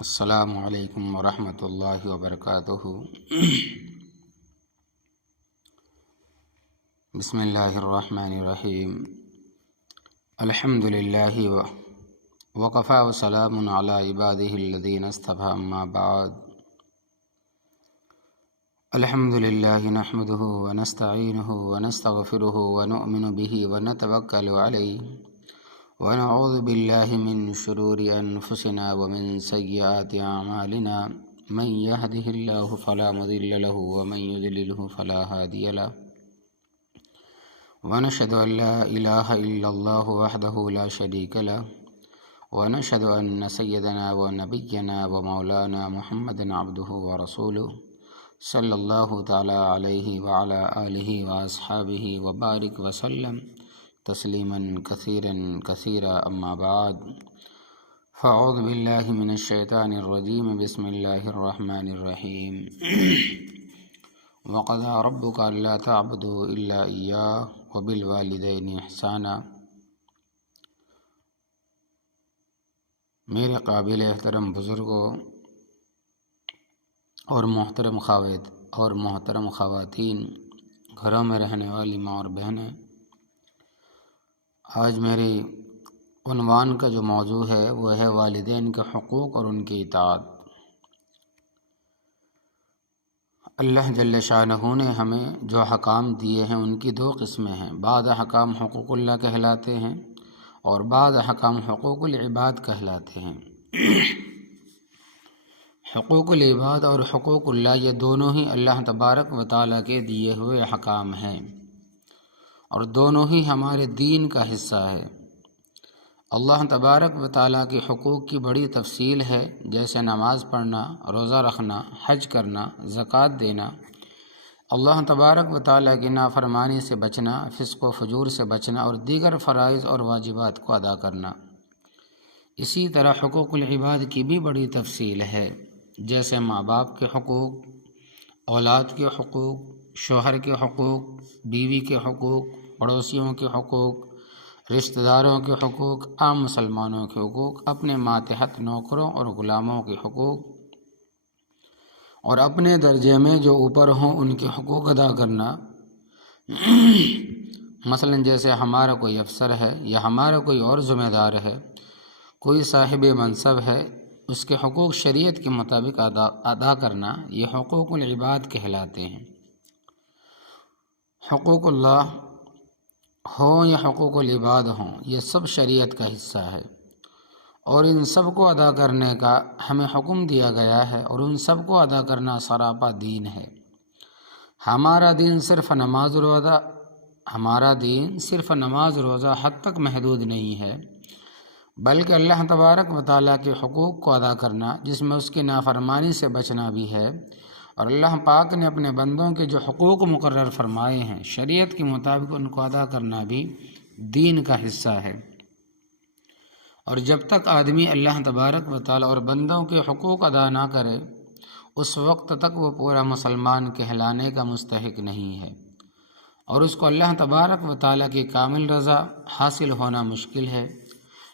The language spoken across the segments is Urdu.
السلام علیکم ورحمۃ اللہ وبرکاتہ۔ بسم اللہ الرحمن الرحیم۔ الحمد للہ وکفی وسلام علی عبادہ الذین اصطفی، اما بعد۔ الحمد للہ نحمدہ ونستعینہ ونستغفرہ ونؤمن بہ ونتوکل علیہ ونعوذ باللہ من شرور انفسنا ومن سیئات اعمالنا، من یہدہ اللہ فلا مضل له ومن یضللہ فلا ہادی له، ونشهد ان لا الہ الا اللہ وحدہ لا شریک له، ونشهد ان سیدنا ونبینا ومولانا محمد عبدہ ورسولہ صلی اللہ تعالی علیہ وعلی آلہ واصحابہ وبارک وسلم تسلیما کثیرا کثیرا، اما بعد، فاعوذ باللہ من الشیطان الرجیم، بسم اللہ الرحمن الرحیم۔ وقضى ربك الا تعبدوا الا اياه وبالوالدین احسانا۔ میرے قابل احترام بزرگوں اور محترم خواتین، گھروں میں رہنے والی ماں اور بہنیں، آج میری عنوان کا جو موضوع ہے وہ ہے والدین کے حقوق اور ان کی اطاعت۔ اللہ جل شانہ نے ہمیں جو احکام دیے ہیں ان کی دو قسمیں ہیں، بعض احکام حقوق اللہ کہلاتے ہیں اور بعض احکام حقوق العباد کہلاتے ہیں۔ حقوق العباد اور حقوق اللہ یہ دونوں ہی اللہ تبارک و تعالیٰ کے دیے ہوئے احکام ہیں اور دونوں ہی ہمارے دین کا حصہ ہے۔ اللہ تبارک و تعالیٰ کے حقوق کی بڑی تفصیل ہے، جیسے نماز پڑھنا، روزہ رکھنا، حج کرنا، زکوٰۃ دینا، اللہ تبارک و تعالیٰ کی نافرمانی سے بچنا، فسق و فجور سے بچنا اور دیگر فرائض اور واجبات کو ادا کرنا۔ اسی طرح حقوق العباد کی بھی بڑی تفصیل ہے، جیسے ماں باپ کے حقوق، اولاد کے حقوق، شوہر کے حقوق، بیوی کے حقوق، پڑوسیوں کے حقوق، رشتہ داروں کے حقوق، عام مسلمانوں کے حقوق، اپنے ماتحت نوکروں اور غلاموں کے حقوق اور اپنے درجے میں جو اوپر ہوں ان کے حقوق ادا کرنا۔ مثلا جیسے ہمارا کوئی افسر ہے یا ہمارا کوئی اور ذمہ دار ہے، کوئی صاحب منصب ہے، اس کے حقوق شریعت کے مطابق ادا کرنا، یہ حقوق العباد کہلاتے ہیں۔ حقوق اللہ ہوں یا حقوق العباد ہوں، یہ سب شریعت کا حصہ ہے اور ان سب کو ادا کرنے کا ہمیں حکم دیا گیا ہے اور ان سب کو ادا کرنا سراپا دین ہے۔ ہمارا دین صرف نماز روزہ حد تک محدود نہیں ہے، بلکہ اللہ تبارک و تعالیٰ کے حقوق کو ادا کرنا، جس میں اس کی نافرمانی سے بچنا بھی ہے، اور اللہ پاک نے اپنے بندوں کے جو حقوق مقرر فرمائے ہیں شریعت کے مطابق ان کو ادا کرنا بھی دین کا حصہ ہے۔ اور جب تک آدمی اللہ تبارک و تعالیٰ اور بندوں کے حقوق ادا نہ کرے، اس وقت تک وہ پورا مسلمان کہلانے کا مستحق نہیں ہے اور اس کو اللہ تبارک و تعالیٰ کی کامل رضا حاصل ہونا مشکل ہے۔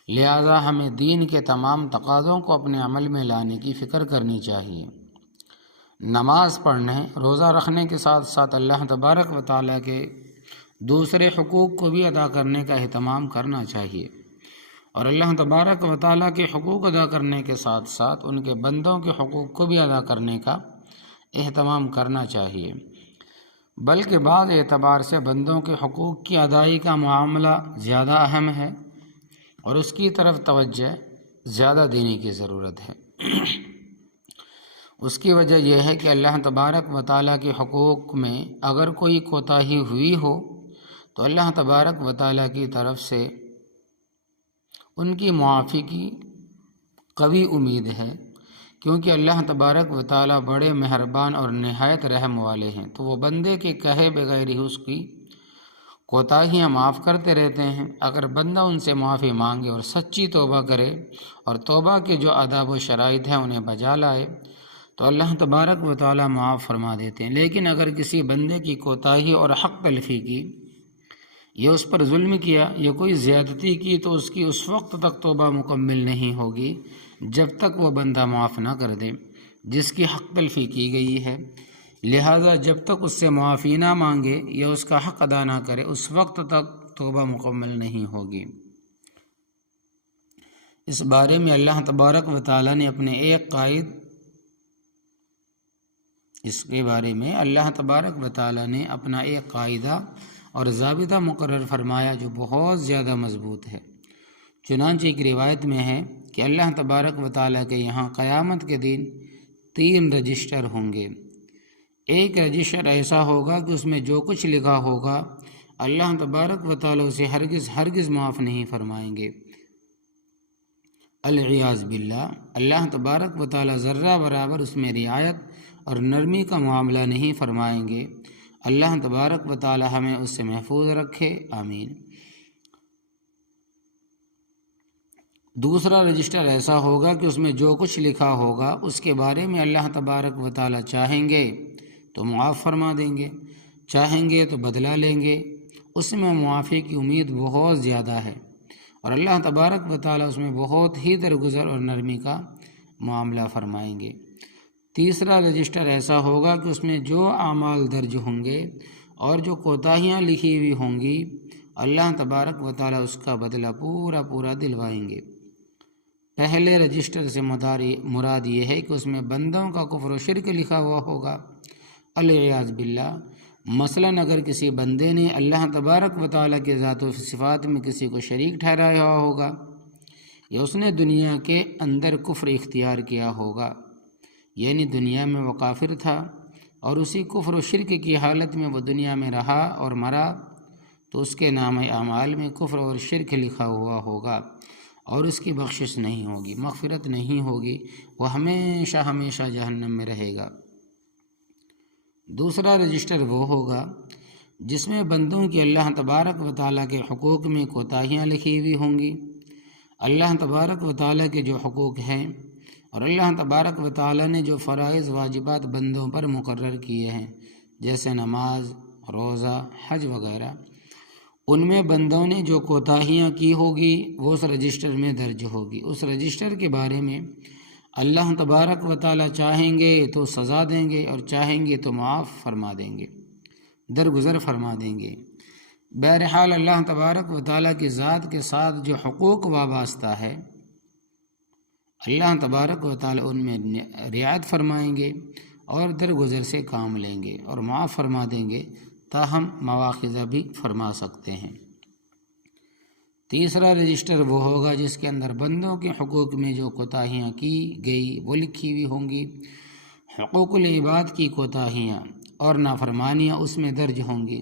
لہذا ہمیں دین کے تمام تقاضوں کو اپنے عمل میں لانے کی فکر کرنی چاہیے۔ نماز پڑھنے، روزہ رکھنے کے ساتھ ساتھ اللہ تبارک و تعالیٰ کے دوسرے حقوق کو بھی ادا کرنے کا اہتمام کرنا چاہیے، اور اللہ تبارک و تعالیٰ کے حقوق ادا کرنے کے ساتھ ساتھ ان کے بندوں کے حقوق کو بھی ادا کرنے کا اہتمام کرنا چاہیے، بلکہ بعض اعتبار سے بندوں کے حقوق کی ادائیگی کا معاملہ زیادہ اہم ہے اور اس کی طرف توجہ زیادہ دینے کی ضرورت ہے۔ اس کی وجہ یہ ہے کہ اللہ تبارک و تعالیٰ کے حقوق میں اگر کوئی کوتاہی ہوئی ہو تو اللہ تبارک و تعالیٰ کی طرف سے ان کی معافی کی قوی امید ہے، کیونکہ اللہ تبارک و تعالیٰ بڑے مہربان اور نہایت رحم والے ہیں، تو وہ بندے کے کہے بغیر ہی اس کی کوتاہیاں معاف کرتے رہتے ہیں۔ اگر بندہ ان سے معافی مانگے اور سچی توبہ کرے اور توبہ کے جو آداب و شرائط ہیں انہیں بجا لائے تو اللہ تبارک و تعالیٰ معاف فرما دیتے ہیں۔ لیکن اگر کسی بندے کی کوتاہی اور حق تلفی کی یا اس پر ظلم کیا یا کوئی زیادتی کی تو اس کی اس وقت تک توبہ مکمل نہیں ہوگی جب تک وہ بندہ معاف نہ کر دے جس کی حق تلفی کی گئی ہے، لہذا جب تک اس سے معافی نہ مانگے یا اس کا حق ادا نہ کرے اس وقت تک توبہ مکمل نہیں ہوگی۔ اس بارے میں اللہ تبارک و تعالیٰ نے اپنے ایک قائد اس کے بارے میں اللہ تبارک و تعالیٰ نے اپنا ایک قاعدہ اور ضابطہ مقرر فرمایا جو بہت زیادہ مضبوط ہے۔ چنانچہ ایک روایت میں ہے کہ اللہ تبارک و تعالیٰ کے یہاں قیامت کے دن 3 رجسٹر ہوں گے۔ ایک رجسٹر ایسا ہوگا کہ اس میں جو کچھ لکھا ہوگا اللہ تبارک و تعالیٰ اسے ہرگز معاف نہیں فرمائیں گے۔ العیاذ باللہ، اللہ تبارک و تعالیٰ ذرہ برابر اس میں رعایت اور نرمی کا معاملہ نہیں فرمائیں گے۔ اللہ تبارک و تعالیٰ ہمیں اس سے محفوظ رکھے، آمین۔ دوسرا رجسٹر ایسا ہوگا کہ اس میں جو کچھ لکھا ہوگا اس کے بارے میں اللہ تبارک و تعالیٰ چاہیں گے تو معاف فرما دیں گے، چاہیں گے تو بدلہ لیں گے۔ اس میں معافی کی امید بہت زیادہ ہے اور اللہ تبارک و تعالیٰ اس میں بہت ہی درگزر اور نرمی کا معاملہ فرمائیں گے۔ تیسرا رجسٹر ایسا ہوگا کہ اس میں جو اعمال درج ہوں گے اور جو کوتاہیاں لکھی ہوئی ہوں گی اللہ تبارک و تعالیٰ اس کا بدلہ پورا دلوائیں گے۔ پہلے رجسٹر سے مراد یہ ہے کہ اس میں بندوں کا کفر و شرک لکھا ہوا ہوگا، العیاذ باللہ۔ مثلاً اگر کسی بندے نے اللہ تبارک و تعالیٰ کے ذات و صفات میں کسی کو شریک ٹھہرایا ہوا ہوگا یا اس نے دنیا کے اندر کفر اختیار کیا ہوگا، یعنی دنیا میں وہ کافر تھا اور اسی کفر و شرک کی حالت میں وہ دنیا میں رہا اور مرا، تو اس کے نام اعمال میں کفر اور شرک لکھا ہوا ہوگا اور اس کی بخشش نہیں ہوگی، مغفرت نہیں ہوگی، وہ ہمیشہ جہنم میں رہے گا۔ دوسرا رجسٹر وہ ہوگا جس میں بندوں کی اللہ تبارک و تعالیٰ کے حقوق میں کوتاہیاں لکھی ہوئی ہوں گی۔ اللہ تبارک و تعالیٰ کے جو حقوق ہیں اور اللہ تبارک و تعالیٰ نے جو فرائض واجبات بندوں پر مقرر کیے ہیں جیسے نماز، روزہ، حج وغیرہ، ان میں بندوں نے جو کوتاہیاں کی ہوگی وہ اس رجسٹر میں درج ہوگی۔ اس رجسٹر کے بارے میں اللہ تبارک و تعالیٰ چاہیں گے تو سزا دیں گے اور چاہیں گے تو معاف فرما دیں گے، درگزر فرما دیں گے۔ بہرحال اللہ تبارک و تعالیٰ کی ذات کے ساتھ جو حقوق وابستہ ہے اللہ تبارک و تعالیٰ ان میں رعایت فرمائیں گے اور درگزر سے کام لیں گے اور معاف فرما دیں گے، تاہم مواخذہ بھی فرما سکتے ہیں۔ تیسرا رجسٹر وہ ہوگا جس کے اندر بندوں کے حقوق میں جو کوتاہیاں کی گئی وہ لکھی ہوئی ہوں گی۔ حقوق العباد کی کوتاہیاں اور نافرمانیاں اس میں درج ہوں گی۔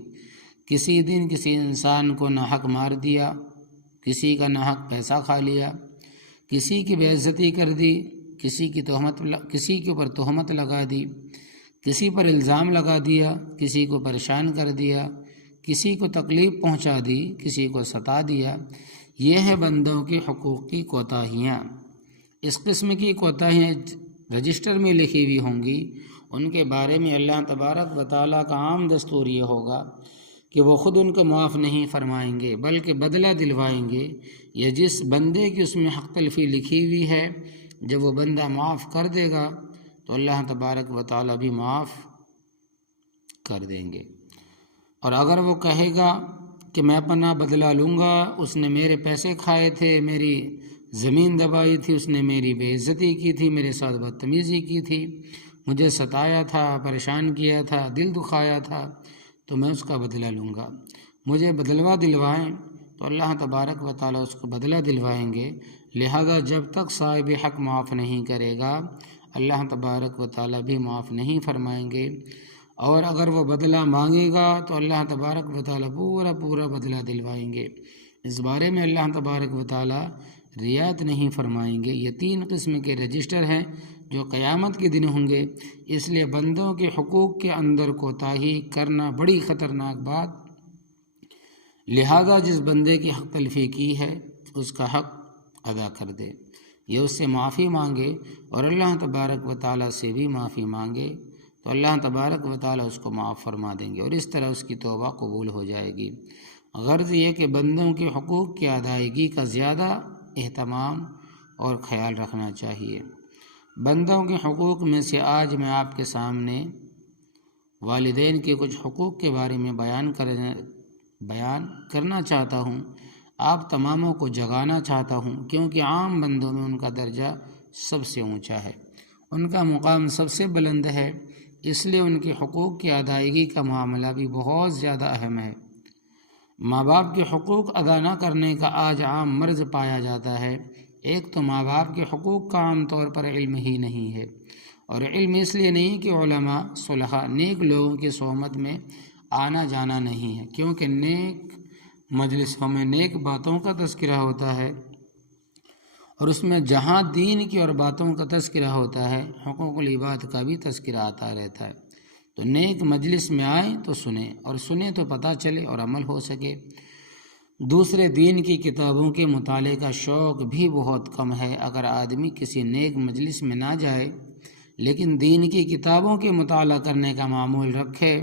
کسی دن کسی انسان کو ناحق مار دیا، کسی کا ناحق پیسہ کھا لیا، کسی کی بے عزتی کر دی، کسی کے اوپر تہمت لگا دی، کسی پر الزام لگا دیا، کسی کو پریشان کر دیا، کسی کو تکلیف پہنچا دی، کسی کو ستا دیا، یہ ہے بندوں کے حقوق کی کوتاہیاں۔ اس قسم کی کوتاہیاں رجسٹر میں لکھی ہوئی ہوں گی، ان کے بارے میں اللہ تبارک و تعالیٰ کا عام دستور یہ ہوگا کہ وہ خود ان کو معاف نہیں فرمائیں گے بلکہ بدلہ دلوائیں گے، یا جس بندے کی اس میں حق تلفی لکھی ہوئی ہے جب وہ بندہ معاف کر دے گا تو اللہ تبارک و تعالیٰ بھی معاف کر دیں گے۔ اور اگر وہ کہے گا کہ میں اپنا بدلہ لوں گا، اس نے میرے پیسے کھائے تھے، میری زمین دبائی تھی، اس نے میری بے عزتی کی تھی، میرے ساتھ بدتمیزی کی تھی، مجھے ستایا تھا، پریشان کیا تھا، دل دکھایا تھا، تو میں اس کا بدلہ لوں گا، مجھے بدلوا دلوائیں، تو اللہ تبارک و تعالیٰ اس کو بدلہ دلوائیں گے۔ لہذا جب تک صاحب حق معاف نہیں کرے گا اللہ تبارک و تعالیٰ بھی معاف نہیں فرمائیں گے، اور اگر وہ بدلہ مانگے گا تو اللہ تبارک و تعالیٰ پورا بدلہ دلوائیں گے۔ اس بارے میں اللہ تبارک و تعالیٰ رعایت نہیں فرمائیں گے۔ یہ 3 قسم کے رجسٹر ہیں جو قیامت کے دن ہوں گے، اس لیے بندوں کے حقوق کے اندر کوتاہی کرنا بڑی خطرناک بات، لہذا جس بندے کی حق تلفی کی ہے اس کا حق ادا کر دے، یہ اس سے معافی مانگے اور اللہ تبارک و تعالیٰ سے بھی معافی مانگے تو اللہ تبارک و تعالیٰ اس کو معاف فرما دیں گے اور اس طرح اس کی توبہ قبول ہو جائے گی۔ غرض یہ کہ بندوں کے حقوق کی ادائیگی کا زیادہ اہتمام اور خیال رکھنا چاہیے۔ بندوں کے حقوق میں سے آج میں آپ کے سامنے والدین کے کچھ حقوق کے بارے میں بیان کرنا چاہتا ہوں، آپ تماموں کو جگانا چاہتا ہوں، کیونکہ عام بندوں میں ان کا درجہ سب سے اونچا ہے، ان کا مقام سب سے بلند ہے، اس لیے ان کے حقوق کی ادائیگی کا معاملہ بھی بہت زیادہ اہم ہے۔ ماں باپ کے حقوق ادا نہ کرنے کا آج عام مرض پایا جاتا ہے۔ ایک تو ماں باپ کے حقوق کا عام طور پر علم ہی نہیں ہے، اور علم اس لیے نہیں کہ علماء صلحاء نیک لوگوں کی صحبت میں آنا جانا نہیں ہے، کیونکہ نیک مجلسوں میں نیک باتوں کا تذکرہ ہوتا ہے، اور اس میں جہاں دین کی اور باتوں کا تذکرہ ہوتا ہے، حقوق العباد کا بھی تذکرہ آتا رہتا ہے۔ تو نیک مجلس میں آئیں تو سنیں، اور سنیں تو پتہ چلے اور عمل ہو سکے۔ دوسرے، دین کی کتابوں کے مطالعے کا شوق بھی بہت کم ہے۔ اگر آدمی کسی نیک مجلس میں نہ جائے لیکن دین کی کتابوں کے مطالعہ کرنے کا معمول رکھے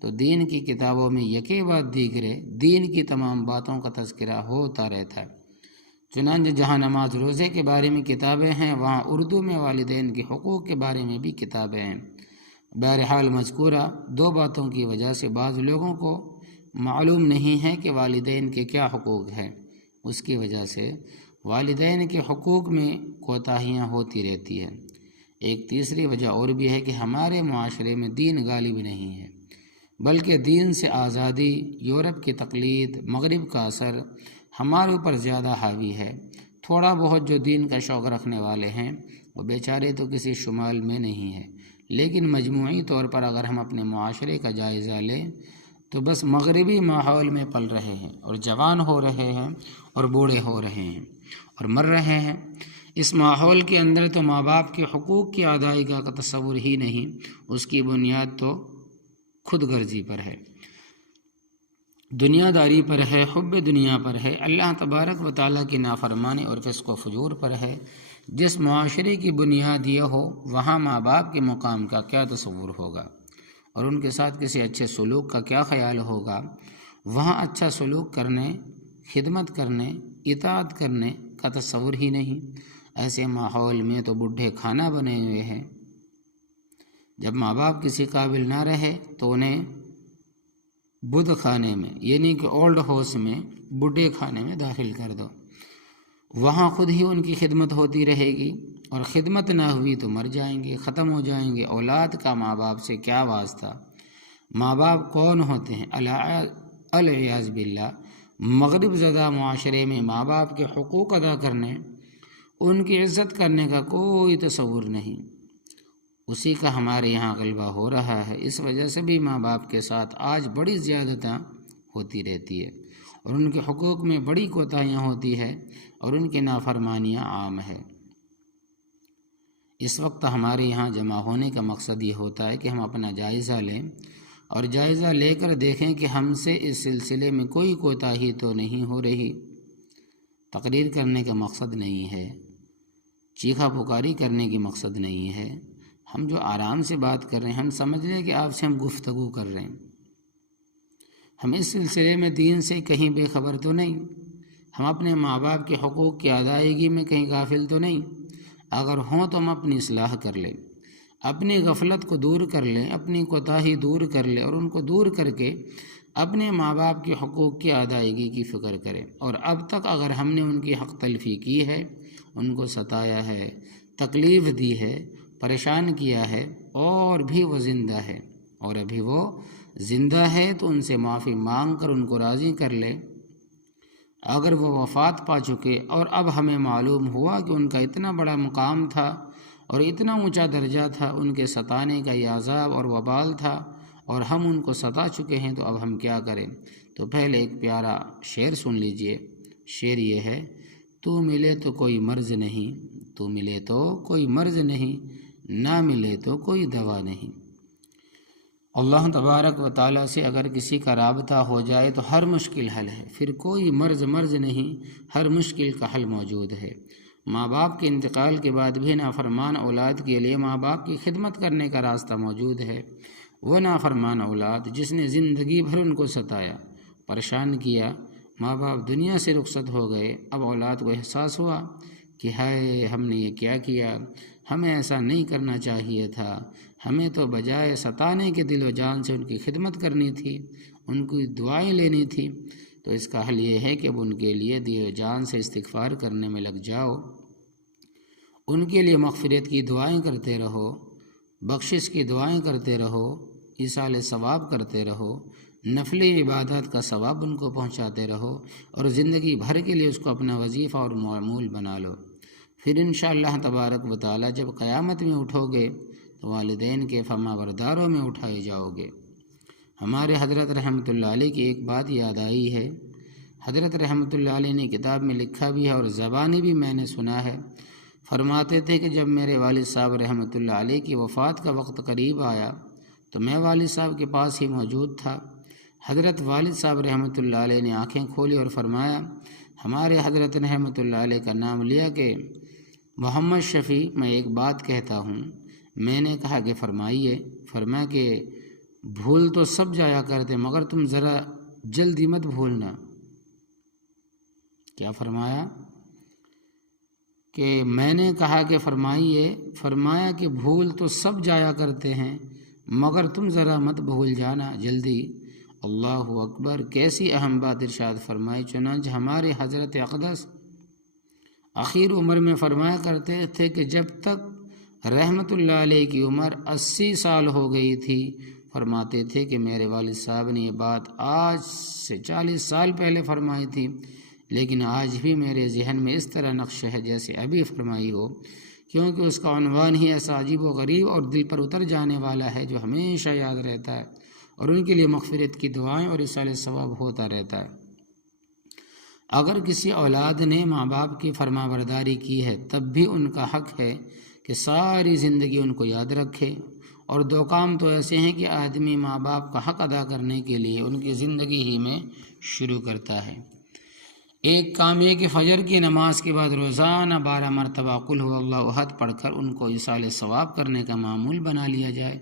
تو دین کی کتابوں میں یکے بعد دیگرے دین کی تمام باتوں کا تذکرہ ہوتا رہتا ہے۔ چنانچہ جہاں نماز روزے کے بارے میں کتابیں ہیں، وہاں اردو میں والدین کے حقوق کے بارے میں بھی کتابیں ہیں۔ بہرحال مذکورہ دو باتوں کی وجہ سے بعض لوگوں کو معلوم نہیں ہے کہ والدین کے کیا حقوق ہیں، اس کی وجہ سے والدین کے حقوق میں کوتاہیاں ہوتی رہتی ہیں۔ ایک تیسری وجہ اور بھی ہے کہ ہمارے معاشرے میں دین غالب نہیں ہے، بلکہ دین سے آزادی، یورپ کی تقلید، مغرب کا اثر ہمارے اوپر زیادہ حاوی ہے۔ تھوڑا بہت جو دین کا شوق رکھنے والے ہیں وہ بیچارے تو کسی شمال میں نہیں ہیں، لیکن مجموعی طور پر اگر ہم اپنے معاشرے کا جائزہ لیں تو بس مغربی ماحول میں پل رہے ہیں، اور جوان ہو رہے ہیں، اور بوڑھے ہو رہے ہیں، اور مر رہے ہیں۔ اس ماحول کے اندر تو ماں باپ کے حقوق کی ادائیگی کا تصور ہی نہیں، اس کی بنیاد تو خود غرضی پر ہے، دنیا داری پر ہے، حب دنیا پر ہے، اللہ تبارک و تعالیٰ کی نافرمانی اور فسق و فجور پر ہے۔ جس معاشرے کی بنیاد یہ ہو، وہاں ماں باپ کے مقام کا کیا تصور ہوگا اور ان کے ساتھ کسی اچھے سلوک کا کیا خیال ہوگا؟ وہاں اچھا سلوک کرنے، خدمت کرنے، اطاعت کرنے کا تصور ہی نہیں۔ ایسے ماحول میں تو بڈھے کھانا بنے ہوئے ہیں۔ جب ماں باپ کسی قابل نہ رہے تو انہیں بدھ خانے میں، یعنی کہ اولڈ ہاؤس میں، بڈھے خانے میں داخل کر دو، وہاں خود ہی ان کی خدمت ہوتی رہے گی، اور خدمت نہ ہوئی تو مر جائیں گے، ختم ہو جائیں گے۔ اولاد کا ماں باپ سے کیا واسطہ؟ ماں باپ کون ہوتے ہیں؟ العیاذ باللہ مغرب زدہ معاشرے میں ماں باپ کے حقوق ادا کرنے، ان کی عزت کرنے کا کوئی تصور نہیں۔ اسی کا ہمارے یہاں غلبہ ہو رہا ہے۔ اس وجہ سے بھی ماں باپ کے ساتھ آج بڑی زیادتیاں ہوتی رہتی ہے، اور ان کے حقوق میں بڑی کوتاہیاں ہوتی ہے، اور ان کی نافرمانیاں عام ہے۔ اس وقت ہمارے یہاں جمع ہونے کا مقصد یہ ہوتا ہے کہ ہم اپنا جائزہ لیں، اور جائزہ لے کر دیکھیں کہ ہم سے اس سلسلے میں کوئی کوتاہی تو نہیں ہو رہی۔ تقریر کرنے کا مقصد نہیں ہے، چیخا پکاری کرنے کی مقصد نہیں ہے۔ ہم جو آرام سے بات کر رہے ہیں، ہم سمجھ لیں کہ آپ سے ہم گفتگو کر رہے ہیں، ہم اس سلسلے میں دین سے کہیں بے خبر تو نہیں، ہم اپنے ماں باپ کے حقوق کی ادائیگی میں کہیں غافل تو نہیں۔ اگر ہوں تو ہم اپنی اصلاح کر لیں، اپنی غفلت کو دور کر لیں، اپنی کوتاہی دور کر لیں، اور ان کو دور کر کے اپنے ماں باپ کے حقوق کی ادائیگی کی فکر کریں۔ اور اب تک اگر ہم نے ان کی حق تلفی کی ہے، ان کو ستایا ہے، تکلیف دی ہے، پریشان کیا ہے، اور بھی وہ زندہ ہے، اور ابھی وہ زندہ ہے، تو ان سے معافی مانگ کر ان کو راضی کر لے۔ اگر وہ وفات پا چکے اور اب ہمیں معلوم ہوا کہ ان کا اتنا بڑا مقام تھا اور اتنا اونچا درجہ تھا، ان کے ستانے کا یہ عذاب اور وبال تھا، اور ہم ان کو ستا چکے ہیں، تو اب ہم کیا کریں؟ تو پہلے ایک پیارا شعر سن لیجئے۔ شعر یہ ہے: تو ملے تو کوئی مرض نہیں، تو ملے تو کوئی مرض نہیں، نہ ملے تو کوئی دوا نہیں۔ اللہ تبارک و تعالیٰ سے اگر کسی کا رابطہ ہو جائے تو ہر مشکل حل ہے، پھر کوئی مرض نہیں، ہر مشکل کا حل موجود ہے۔ ماں باپ کے انتقال کے بعد بھی نافرمان اولاد کے لیے ماں باپ کی خدمت کرنے کا راستہ موجود ہے۔ وہ نافرمان اولاد جس نے زندگی بھر ان کو ستایا، پریشان کیا، ماں باپ دنیا سے رخصت ہو گئے، اب اولاد کو احساس ہوا کہ ہائے ہم نے یہ کیا کیا، ہمیں ایسا نہیں کرنا چاہیے تھا، ہمیں تو بجائے ستانے کے دل و جان سے ان کی خدمت کرنی تھی، ان کی دعائیں لینی تھی۔ تو اس کا حل یہ ہے کہ اب ان کے لیے دل و جان سے استغفار کرنے میں لگ جاؤ، ان کے لیے مغفرت کی دعائیں کرتے رہو، بخشش کی دعائیں کرتے رہو، ایصال ثواب کرتے رہو، نفلی عبادات کا ثواب ان کو پہنچاتے رہو، اور زندگی بھر کے لیے اس کو اپنا وظیفہ اور معمول بنا لو۔ پھر انشاءاللہ تبارک و تعالیٰ جب قیامت میں اٹھو گے تو والدین کے فرما برداروں میں اٹھائے جاؤ گے۔ ہمارے حضرت رحمۃ اللہ علیہ کی ایک بات یاد آئی ہے۔ حضرت رحمۃ اللہ علیہ نے کتاب میں لکھا بھی ہے اور زبانی بھی میں نے سنا ہے، فرماتے تھے کہ جب میرے والد صاحب رحمۃ اللہ علیہ کی وفات کا وقت قریب آیا تو میں والد صاحب کے پاس ہی موجود تھا۔ حضرت والد صاحب رحمۃ اللہ علیہ نے آنکھیں کھولی اور فرمایا، ہمارے حضرت رحمۃ اللہ علیہ کا نام لیا کہ محمد شفیع میں ایک بات کہتا ہوں۔ میں نے کہا کہ فرمائیے۔ فرمایا کہ بھول تو سب جایا کرتے مگر تم ذرا جلدی مت بھولنا۔ کیا فرمایا؟ کہ میں نے کہا کہ فرمائیے۔ فرمایا کہ بھول تو سب جایا کرتے ہیں مگر تم ذرا مت بھول جانا جلدی۔ اللہ اکبر، کیسی اہم بات ارشاد فرمائی۔ چنانچہ ہمارے حضرت اقدس آخر عمر میں فرمایا کرتے تھے کہ جب تک رحمت اللہ علیہ کی عمر 80 سال ہو گئی تھی، فرماتے تھے کہ میرے والد صاحب نے یہ بات آج سے 40 سال پہلے فرمائی تھی، لیکن آج بھی میرے ذہن میں اس طرح نقش ہے جیسے ابھی فرمائی ہو، کیونکہ اس کا عنوان ہی ایسا عجیب و غریب اور دل پر اتر جانے والا ہے جو ہمیشہ یاد رہتا ہے، اور ان کے لیے مغفرت کی دعائیں اور ایصال ثواب ہوتا رہتا ہے۔ اگر کسی اولاد نے ماں باپ کی فرما برداری کی ہے تب بھی ان کا حق ہے کہ ساری زندگی ان کو یاد رکھے، اور دو کام تو ایسے ہیں کہ آدمی ماں باپ کا حق ادا کرنے کے لیے ان کی زندگی ہی میں شروع کرتا ہے۔ ایک کام یہ کہ فجر کی نماز کے بعد روزانہ 12 مرتبہ قل هو اللہ احد پڑھ کر ان کو ایصال ثواب کرنے کا معمول بنا لیا جائے،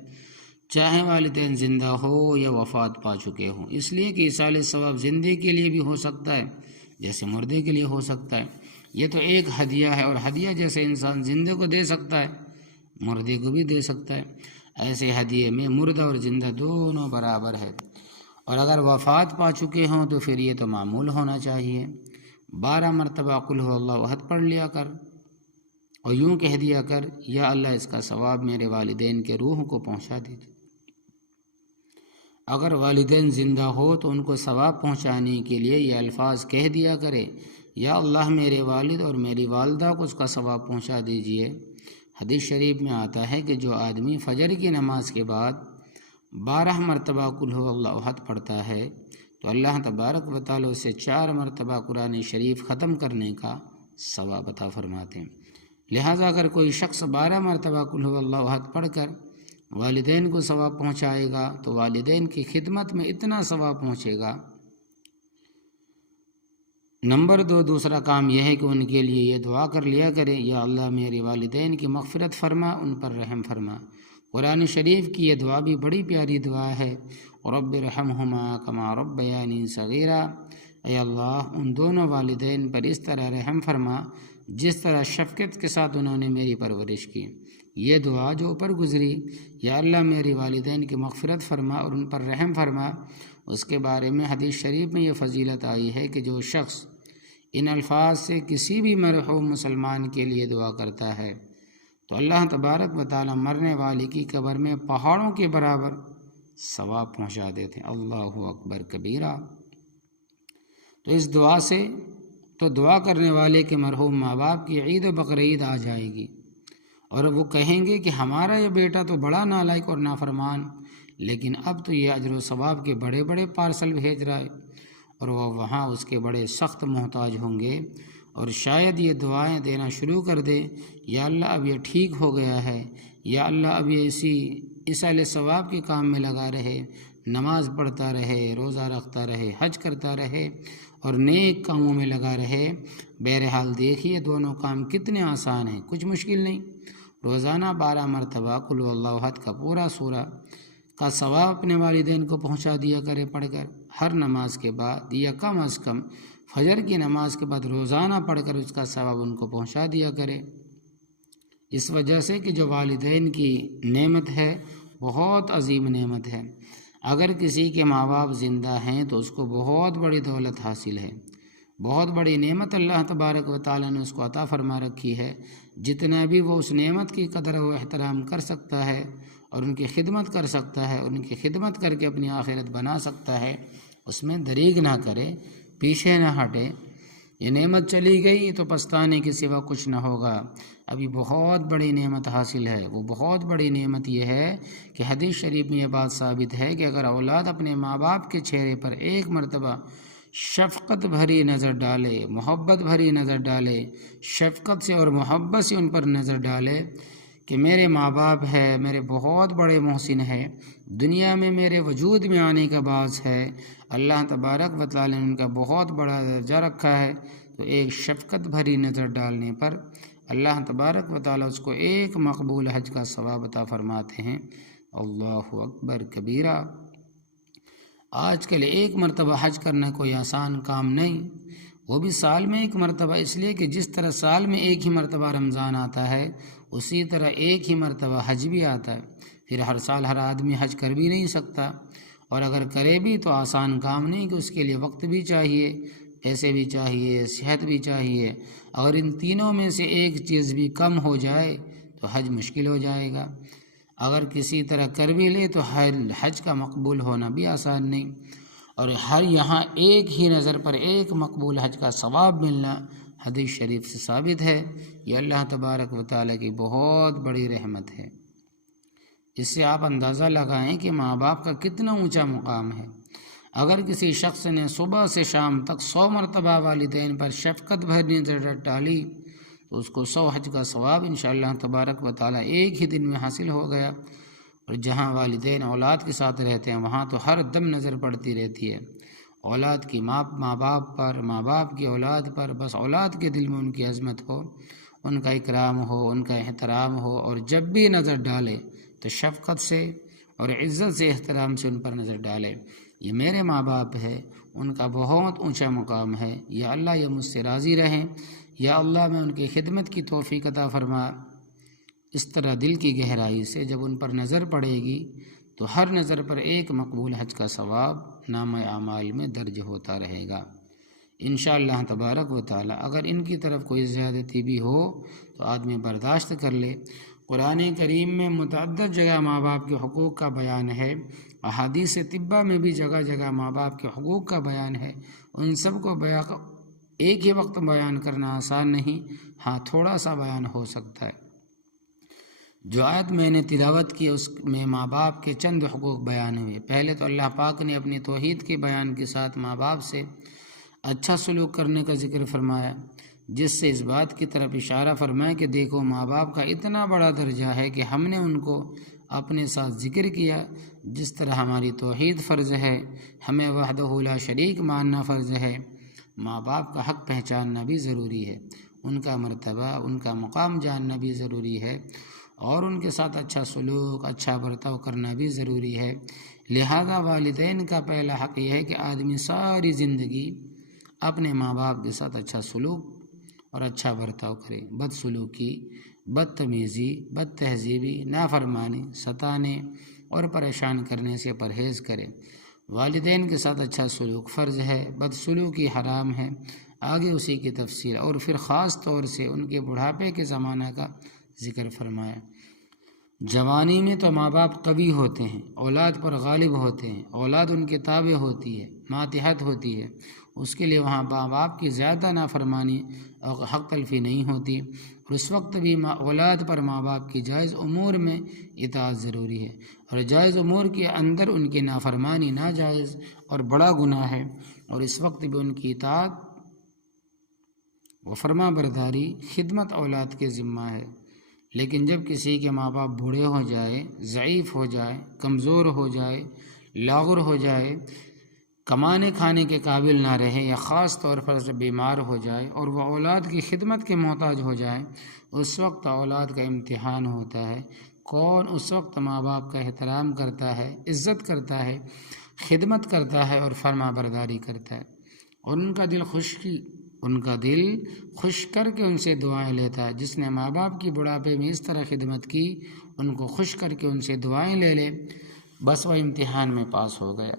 چاہے والدین زندہ ہو یا وفات پا چکے ہوں، اس لیے کہ ایصال ثواب زندے کے لیے بھی ہو سکتا ہے جیسے مردے کے لیے ہو سکتا ہے۔ یہ تو ایک ہدیہ ہے، اور ہدیہ جیسے انسان زندے کو دے سکتا ہے مردے کو بھی دے سکتا ہے، ایسے ہدیے میں مردہ اور زندہ دونوں برابر ہے، اور اگر وفات پا چکے ہوں تو پھر یہ تو معمول ہونا چاہیے۔ 12 مرتبہ قل هو اللہ احد پڑھ لیا کر اور یوں کہہ دیا کر، یا اللہ اس کا ثواب میرے والدین کے روح کو پہنچا دیجیے۔ اگر والدین زندہ ہو تو ان کو ثواب پہنچانے کے لیے یہ الفاظ کہہ دیا کرے، یا اللہ میرے والد اور میری والدہ کو اس کا ثواب پہنچا دیجیے۔ حدیث شریف میں آتا ہے کہ جو آدمی فجر کی نماز کے بعد 12 مرتبہ قل هو اللہ احد پڑھتا ہے تو اللہ تبارک و تعالیٰ اسے 4 مرتبہ قرآن شریف ختم کرنے کا ثواب عطا فرماتے ہیں۔ لہٰذا اگر کوئی شخص 12 مرتبہ قل هو اللہ احد پڑھ کر والدین کو ثواب پہنچائے گا تو والدین کی خدمت میں اتنا ثواب پہنچے گا۔ نمبر 2، دوسرا کام یہ ہے کہ ان کے لیے یہ دعا کر لیا کرے، یا اللہ میرے والدین کی مغفرت فرما، ان پر رحم فرما۔ قرآن شریف کی یہ دعا بھی بڑی پیاری دعا ہے، رب ارحمہما کما ربیانی صغیرا، اے اللہ ان دونوں والدین پر اس طرح رحم فرما جس طرح شفقت کے ساتھ انہوں نے میری پرورش کی۔ یہ دعا جو اوپر گزری، یا اللہ میری والدین کی مغفرت فرما اور ان پر رحم فرما، اس کے بارے میں حدیث شریف میں یہ فضیلت آئی ہے کہ جو شخص ان الفاظ سے کسی بھی مرحوم مسلمان کے لیے دعا کرتا ہے تو اللہ تبارک و تعالیٰ مرنے والے کی قبر میں پہاڑوں کے برابر ثواب پہنچا دیتے ہیں۔ اللہ اکبر کبیرہ۔ تو اس دعا سے تو دعا کرنے والے کے مرحوم ماں باپ کی عید و بقرعید آ جائے گی، اور وہ کہیں گے کہ ہمارا یہ بیٹا تو بڑا نالائق اور نافرمان، لیکن اب تو یہ اجر و ثواب کے بڑے بڑے پارسل بھیج رہا ہے، اور وہ وہاں اس کے بڑے سخت محتاج ہوں گے، اور شاید یہ دعائیں دینا شروع کر دے، یا اللہ اب یہ ٹھیک ہو گیا ہے، یا اللہ اب یہ ایصال ثواب کے کام میں لگا رہے، نماز پڑھتا رہے، روزہ رکھتا رہے، حج کرتا رہے اور نیک کاموں میں لگا رہے۔ بہرحال دیکھیے دونوں کام کتنے آسان ہیں، کچھ مشکل نہیں۔ روزانہ 12 مرتبہ قل هو اللہ احد کا پورا سورہ کا ثواب اپنے والدین کو پہنچا دیا کرے پڑھ کر، ہر نماز کے بعد، یا کم از کم فجر کی نماز کے بعد روزانہ پڑھ کر اس کا ثواب ان کو پہنچا دیا کرے۔ اس وجہ سے کہ جو والدین کی نعمت ہے بہت عظیم نعمت ہے۔ اگر کسی کے ماں باپ زندہ ہیں تو اس کو بہت بڑی دولت حاصل ہے، بہت بڑی نعمت اللہ تبارک و تعالیٰ نے اس کو عطا فرما رکھی ہے۔ جتنا بھی وہ اس نعمت کی قدر و احترام کر سکتا ہے اور ان کی خدمت کر سکتا ہے، ان کی خدمت کر کے اپنی آخرت بنا سکتا ہے، اس میں دریغ نہ کرے، پیچھے نہ ہٹے۔ یہ نعمت چلی گئی تو پچھتانے کے سوا کچھ نہ ہوگا۔ ابھی بہت بڑی نعمت حاصل ہے۔ وہ بہت بڑی نعمت یہ ہے کہ حدیث شریف میں یہ بات ثابت ہے کہ اگر اولاد اپنے ماں باپ کے چہرے پر ایک مرتبہ شفقت بھری نظر ڈالے، محبت بھری نظر ڈالے، شفقت سے اور محبت سے ان پر نظر ڈالے کہ میرے ماں باپ ہے، میرے بہت بڑے محسن ہے، دنیا میں میرے وجود میں آنے کا باعث ہے، اللہ تبارک و تعالی نے ان کا بہت بڑا درجہ رکھا ہے، تو ایک شفقت بھری نظر ڈالنے پر اللہ تبارک و تعالی اس کو ایک مقبول حج کا ثواب عطا فرماتے ہیں۔ اللہ اکبر کبیرہ۔ آج کل ایک مرتبہ حج کرنا کوئی آسان کام نہیں، وہ بھی سال میں ایک مرتبہ، اس لیے کہ جس طرح سال میں ایک ہی مرتبہ رمضان آتا ہے اسی طرح ایک ہی مرتبہ حج بھی آتا ہے۔ پھر ہر سال ہر آدمی حج کر بھی نہیں سکتا، اور اگر کرے بھی تو آسان کام نہیں، کہ اس کے لیے وقت بھی چاہیے، پیسے بھی چاہیے، صحت بھی چاہیے۔ اگر ان تینوں میں سے ایک چیز بھی کم ہو جائے تو حج مشکل ہو جائے گا۔ اگر کسی طرح کر بھی لے تو حج کا مقبول ہونا بھی آسان نہیں، اور ہر یہاں ایک ہی نظر پر ایک مقبول حج کا ثواب ملنا حدیث شریف سے ثابت ہے۔ یہ اللہ تبارک و تعالیٰ کی بہت بڑی رحمت ہے۔ اس سے آپ اندازہ لگائیں کہ ماں باپ کا کتنا اونچا مقام ہے۔ اگر کسی شخص نے صبح سے شام تک 100 مرتبہ والدین پر شفقت بھری نظر ڈالی تو اس کو 100 حج کا ثواب انشاءاللہ تبارک و تعالیٰ ایک ہی دن میں حاصل ہو گیا۔ اور جہاں والدین اولاد کے ساتھ رہتے ہیں وہاں تو ہر دم نظر پڑتی رہتی ہے اولاد کی ماں باپ پر، ماں باپ کی اولاد پر، بس اولاد کے دل میں ان کی عظمت ہو، ان کا اکرام ہو، ان کا احترام ہو، اور جب بھی نظر ڈالے تو شفقت سے اور عزت سے، احترام سے ان پر نظر ڈالے۔ یہ میرے ماں باپ ہے، ان کا بہت اونچا مقام ہے، یا اللہ یہ مجھ سے راضی رہیں، یا اللہ میں ان کی خدمت کی توفیق عطا فرما۔ اس طرح دل کی گہرائی سے جب ان پر نظر پڑے گی تو ہر نظر پر ایک مقبول حج کا ثواب نامہ اعمال میں درج ہوتا رہے گا انشاءاللہ تبارک و تعالی۔ اگر ان کی طرف کوئی زیادتی بھی ہو تو آدمی برداشت کر لے۔ قرآن کریم میں متعدد جگہ ماں باپ کے حقوق کا بیان ہے، احادیث طبہ میں بھی جگہ جگہ ماں باپ کے حقوق کا بیان ہے۔ ان سب کو ایک ہی وقت بیان کرنا آسان نہیں، ہاں تھوڑا سا بیان ہو سکتا ہے۔ جو آیت میں نے تلاوت کی اس میں ماں باپ کے چند حقوق بیان ہوئے۔ پہلے تو اللہ پاک نے اپنی توحید کے بیان کے ساتھ ماں باپ سے اچھا سلوک کرنے کا ذکر فرمایا، جس سے اس بات کی طرف اشارہ فرمایا کہ دیکھو ماں باپ کا اتنا بڑا درجہ ہے کہ ہم نے ان کو اپنے ساتھ ذکر کیا۔ جس طرح ہماری توحید فرض ہے، ہمیں وحدہ لا شریک ماننا فرض ہے، ماں باپ کا حق پہچاننا بھی ضروری ہے، ان کا مرتبہ، ان کا مقام جاننا بھی ضروری ہے، اور ان کے ساتھ اچھا سلوک، اچھا برتاؤ کرنا بھی ضروری ہے۔ لہذا والدین کا پہلا حق یہ ہے کہ آدمی ساری زندگی اپنے ماں باپ کے ساتھ اچھا سلوک اور اچھا برتاؤ کرے، بد سلوکی، بدتمیزی، بد تہذیبی، نافرمانی، ستانے اور پریشان کرنے سے پرہیز کرے۔ والدین کے ساتھ اچھا سلوک فرض ہے، بد سلوکی حرام ہے، آگے اسی کی تفصیل، اور پھر خاص طور سے ان کے بڑھاپے کے زمانہ کا ذکر فرمایا۔ جوانی میں تو ماں باپ قوی ہوتے ہیں، اولاد پر غالب ہوتے ہیں، اولاد ان کے تابع ہوتی ہے، ماتحت ہوتی ہے، اس کے لیے وہاں ماں باپ کی زیادہ نافرمانی اور حق تلفی نہیں ہوتی، اور اس وقت بھی اولاد پر ماں باپ کی جائز امور میں اطاعت ضروری ہے، اور جائز امور کے اندر ان کی نافرمانی ناجائز اور بڑا گناہ ہے، اور اس وقت بھی ان کی اطاعت و فرما برداری خدمت اولاد کے ذمہ ہے۔ لیکن جب کسی کے ماں باپ بوڑھے ہو جائے، ضعیف ہو جائے، کمزور ہو جائے، لاغر ہو جائے، کمانے کھانے کے قابل نہ رہے، یا خاص طور پر سے بیمار ہو جائے اور وہ اولاد کی خدمت کے محتاج ہو جائے، اس وقت اولاد کا امتحان ہوتا ہے۔ کون اس وقت ماں باپ کا احترام کرتا ہے، عزت کرتا ہے، خدمت کرتا ہے اور فرما برداری کرتا ہے، اور ان کا دل خوش کر کے ان سے دعائیں لیتا ہے۔ جس نے ماں باپ کی بڑھاپے میں اس طرح خدمت کی، ان کو خوش کر کے ان سے دعائیں لے لے، بس وہ امتحان میں پاس ہو گیا،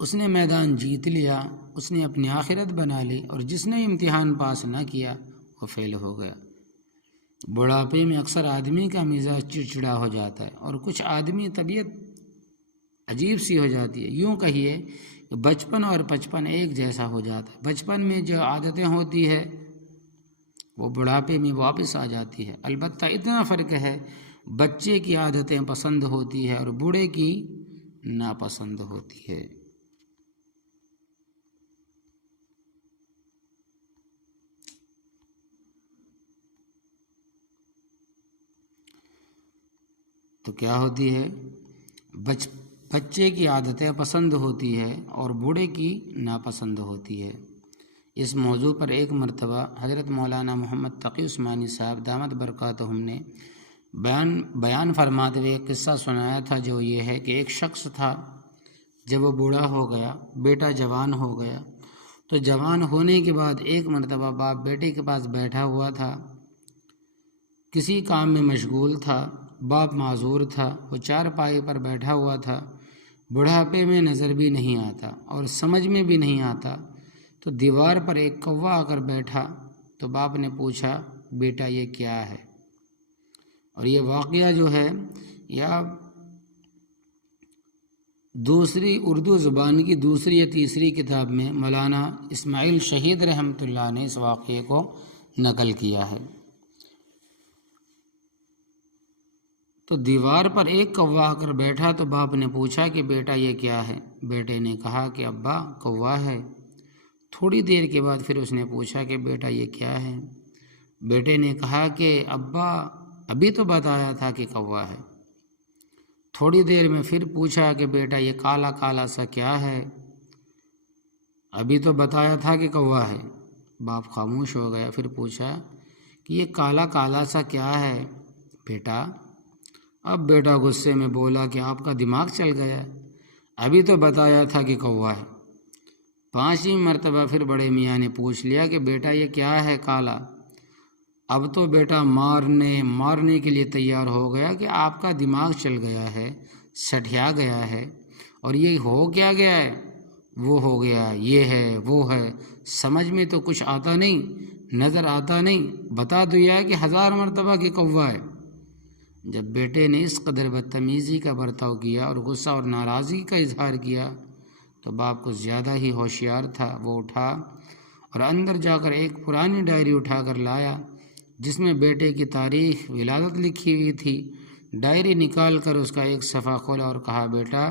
اس نے میدان جیت لیا، اس نے اپنی آخرت بنا لی۔ اور جس نے امتحان پاس نہ کیا وہ فیل ہو گیا۔ بڑھاپے میں اکثر آدمی کا مزاج چڑچڑا ہو جاتا ہے، اور کچھ آدمی طبیعت عجیب سی ہو جاتی ہے۔ یوں کہیے کہ بچپن اور بچپن ایک جیسا ہو جاتا ہے۔ بچپن میں جو عادتیں ہوتی ہے وہ بڑھاپے میں واپس آ جاتی ہے۔ البتہ اتنا فرق ہے، بچے کی عادتیں پسند ہوتی ہے اور بوڑھے کی ناپسند ہوتی ہے۔ تو کیا ہوتی ہے؟ بچے کی عادتیں پسند ہوتی ہے اور بوڑھے کی ناپسند ہوتی ہے۔ اس موضوع پر ایک مرتبہ حضرت مولانا محمد تقی عثمانی صاحب دامت برکاتہم نے بیان فرماتے ہوئے ایک قصہ سنایا تھا، جو یہ ہے کہ ایک شخص تھا، جب وہ بوڑھا ہو گیا، بیٹا جوان ہو گیا، تو جوان ہونے کے بعد ایک مرتبہ باپ بیٹے کے پاس بیٹھا ہوا تھا، کسی کام میں مشغول تھا، باپ معذور تھا، وہ چارپائی پر بیٹھا ہوا تھا، بڑھاپے میں نظر بھی نہیں آتا اور سمجھ میں بھی نہیں آتا، تو دیوار پر ایک کوا آ کر بیٹھا، تو باپ نے پوچھا، بیٹا یہ کیا ہے؟ اور یہ واقعہ جو ہے یا دوسری اردو زبان کی دوسری یا تیسری کتاب میں مولانا اسماعیل شہید رحمۃ اللہ نے اس واقعے کو نقل کیا ہے۔ تو دیوار پر ایک کوا آ کر بیٹھا، تو باپ نے پوچھا کہ بیٹا یہ کیا ہے؟ بیٹے نے کہا کہ ابا کوا ہے۔ تھوڑی دیر کے بعد پھر اس نے پوچھا کہ بیٹا یہ کیا ہے؟ بیٹے نے کہا کہ ابا ابھی تو بتایا تھا کہ کوا ہے۔ تھوڑی دیر میں پھر پوچھا کہ بیٹا یہ کالا کالا سا کیا ہے؟ ابھی تو بتایا تھا کہ کوا ہے۔ باپ خاموش ہو گیا، پھر پوچھا کہ یہ کالا کالا سا کیا ہے بیٹا؟ اب بیٹا غصے میں بولا کہ آپ کا دماغ چل گیا، ابھی تو بتایا تھا کہ کوا ہے۔ 5ویں مرتبہ پھر بڑے میاں نے پوچھ لیا کہ بیٹا یہ کیا ہے کالا؟ اب تو بیٹا مارنے کے لیے تیار ہو گیا کہ آپ کا دماغ چل گیا ہے، سٹھیا گیا ہے، اور یہ ہو کیا گیا ہے؟ وہ ہو گیا، یہ ہے، وہ ہے، سمجھ میں تو کچھ آتا نہیں، نظر آتا نہیں، بتا دیا ہے کہ 1000 مرتبہ کہ کوا ہے۔ جب بیٹے نے اس قدر بدتمیزی کا برتاؤ کیا اور غصہ اور ناراضگی کا اظہار کیا، تو باپ کو زیادہ ہی ہوشیار تھا، وہ اٹھا اور اندر جا کر ایک پرانی ڈائری اٹھا کر لایا، جس میں بیٹے کی تاریخ ولادت لکھی ہوئی تھی۔ ڈائری نکال کر اس کا ایک صفحہ کھولا اور کہا، بیٹا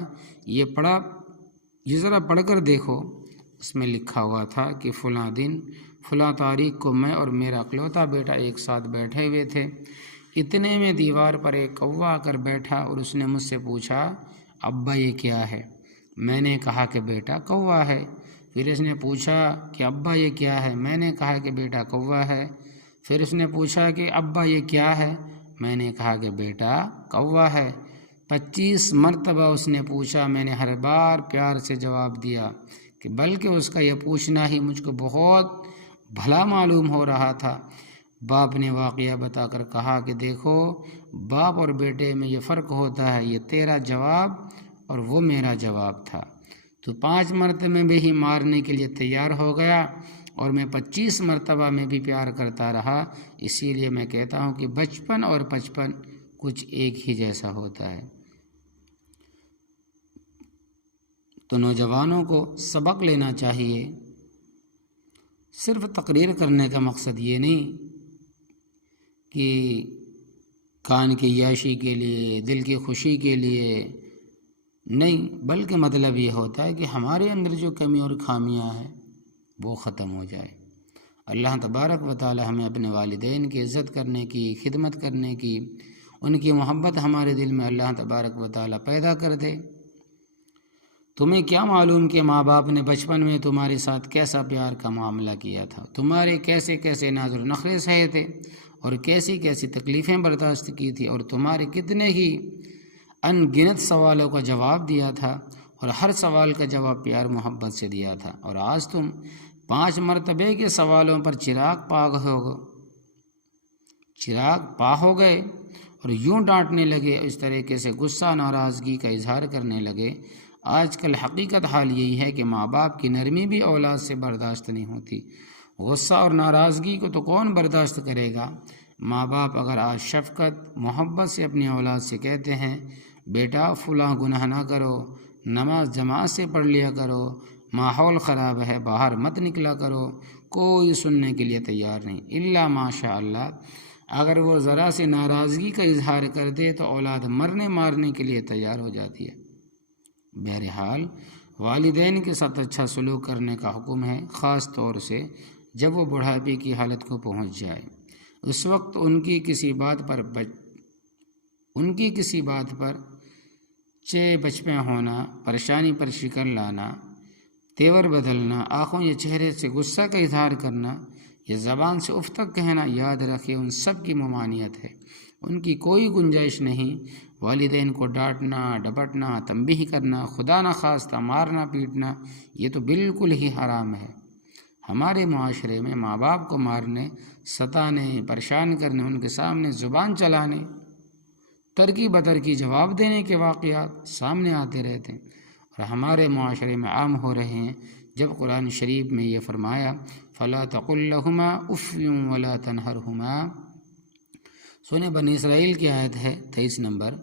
یہ ذرا پڑھ کر دیکھو۔ اس میں لکھا ہوا تھا کہ فلاں دن فلاں تاریخ کو میں اور میرا اکلوتا بیٹا ایک ساتھ بیٹھے ہوئے تھے، اتنے میں دیوار پر ایک کوا آ کر بیٹھا اور اس نے مجھ سے پوچھا، ابا یہ کیا ہے؟ میں نے کہا کہ بیٹا کوا ہے۔ پھر اس نے پوچھا کہ ابا یہ کیا ہے؟ میں نے کہا کہ بیٹا کوا ہے۔ پھر اس نے پوچھا کہ ابا یہ کیا ہے؟ میں نے کہا کہ بیٹا کوا ہے۔ 25 مرتبہ اس نے پوچھا، میں نے ہر بار پیار سے جواب دیا کہ بلکہ اس کا یہ پوچھنا ہی مجھ کو بہت بھلا معلوم ہو رہا تھا۔ باپ نے واقعہ بتا کر کہا کہ دیکھو، باپ اور بیٹے میں یہ فرق ہوتا ہے، یہ تیرا جواب اور وہ میرا جواب تھا۔ تو 5 مرتبہ میں ہی مارنے کے لیے تیار ہو گیا اور میں 25 مرتبہ میں بھی پیار کرتا رہا۔ اسی لیے میں کہتا ہوں کہ بچپن اور بچپن کچھ ایک ہی جیسا ہوتا ہے۔ تو نوجوانوں کو سبق لینا چاہیے۔ صرف تقریر کرنے کا مقصد یہ نہیں کہ کان کی عیاشی کے لیے، دل کی خوشی کے لیے نہیں، بلکہ مطلب یہ ہوتا ہے کہ ہمارے اندر جو کمی اور خامیاں ہیں وہ ختم ہو جائے۔ اللہ تبارک و تعالی ہمیں اپنے والدین کی عزت کرنے کی، خدمت کرنے کی، ان کی محبت ہمارے دل میں اللہ تبارک و تعالی پیدا کر دے۔ تمہیں کیا معلوم کہ ماں باپ نے بچپن میں تمہارے ساتھ کیسا پیار کا معاملہ کیا تھا، تمہارے کیسے کیسے ناز و نخرے سہے تھے اور کیسی کیسی تکلیفیں برداشت کی تھی، اور تمہارے کتنے ہی ان گنت سوالوں کا جواب دیا تھا، اور ہر سوال کا جواب پیار محبت سے دیا تھا، اور آج تم 5 مرتبے کے سوالوں پر چراغ پا ہو گئے اور یوں ڈانٹنے لگے، اس طریقے سے غصہ ناراضگی کا اظہار کرنے لگے۔ آج کل حقیقت حال یہی ہے کہ ماں باپ کی نرمی بھی اولاد سے برداشت نہیں ہوتی، غصہ اور ناراضگی کو تو کون برداشت کرے گا؟ ماں باپ اگر آج شفقت محبت سے اپنی اولاد سے کہتے ہیں بیٹا فلاں گناہ نہ کرو، نماز جماعت سے پڑھ لیا کرو، ماحول خراب ہے باہر مت نکلا کرو، کوئی سننے کے لیے تیار نہیں، الا ماشاء اللہ اگر وہ ذرا سی ناراضگی کا اظہار کر دے تو اولاد مرنے مارنے کے لیے تیار ہو جاتی ہے۔ بہرحال والدین کے ساتھ اچھا سلوک کرنے کا حکم ہے، خاص طور سے جب وہ بڑھاپے کی حالت کو پہنچ جائے۔ اس وقت ان کی کسی بات پر بچپن ہونا، پریشانی پر شکر لانا، تیور بدلنا، آنکھوں یا چہرے سے غصہ کا اظہار کرنا یا زبان سے اف تک کہنا، یاد رکھے ان سب کی ممانعت ہے، ان کی کوئی گنجائش نہیں۔ والدین کو ڈانٹنا، ڈپٹنا، تنبیہ کرنا، خدا نخواستہ مارنا پیٹنا، یہ تو بالکل ہی حرام ہے۔ ہمارے معاشرے میں ماں باپ کو مارنے، ستانے، پریشان کرنے، ان کے سامنے زبان چلانے، ترکی بترکی جواب دینے کے واقعات سامنے آتے رہتے ہیں اور ہمارے معاشرے میں عام ہو رہے ہیں، جب قرآن شریف میں یہ فرمایا فَلَا تَقُلْ لَهُمَا اُفٍّ وَلَا تَنْهَرْهُمَا، سورہ بنی اسرائیل کی آیت ہے 23 نمبر،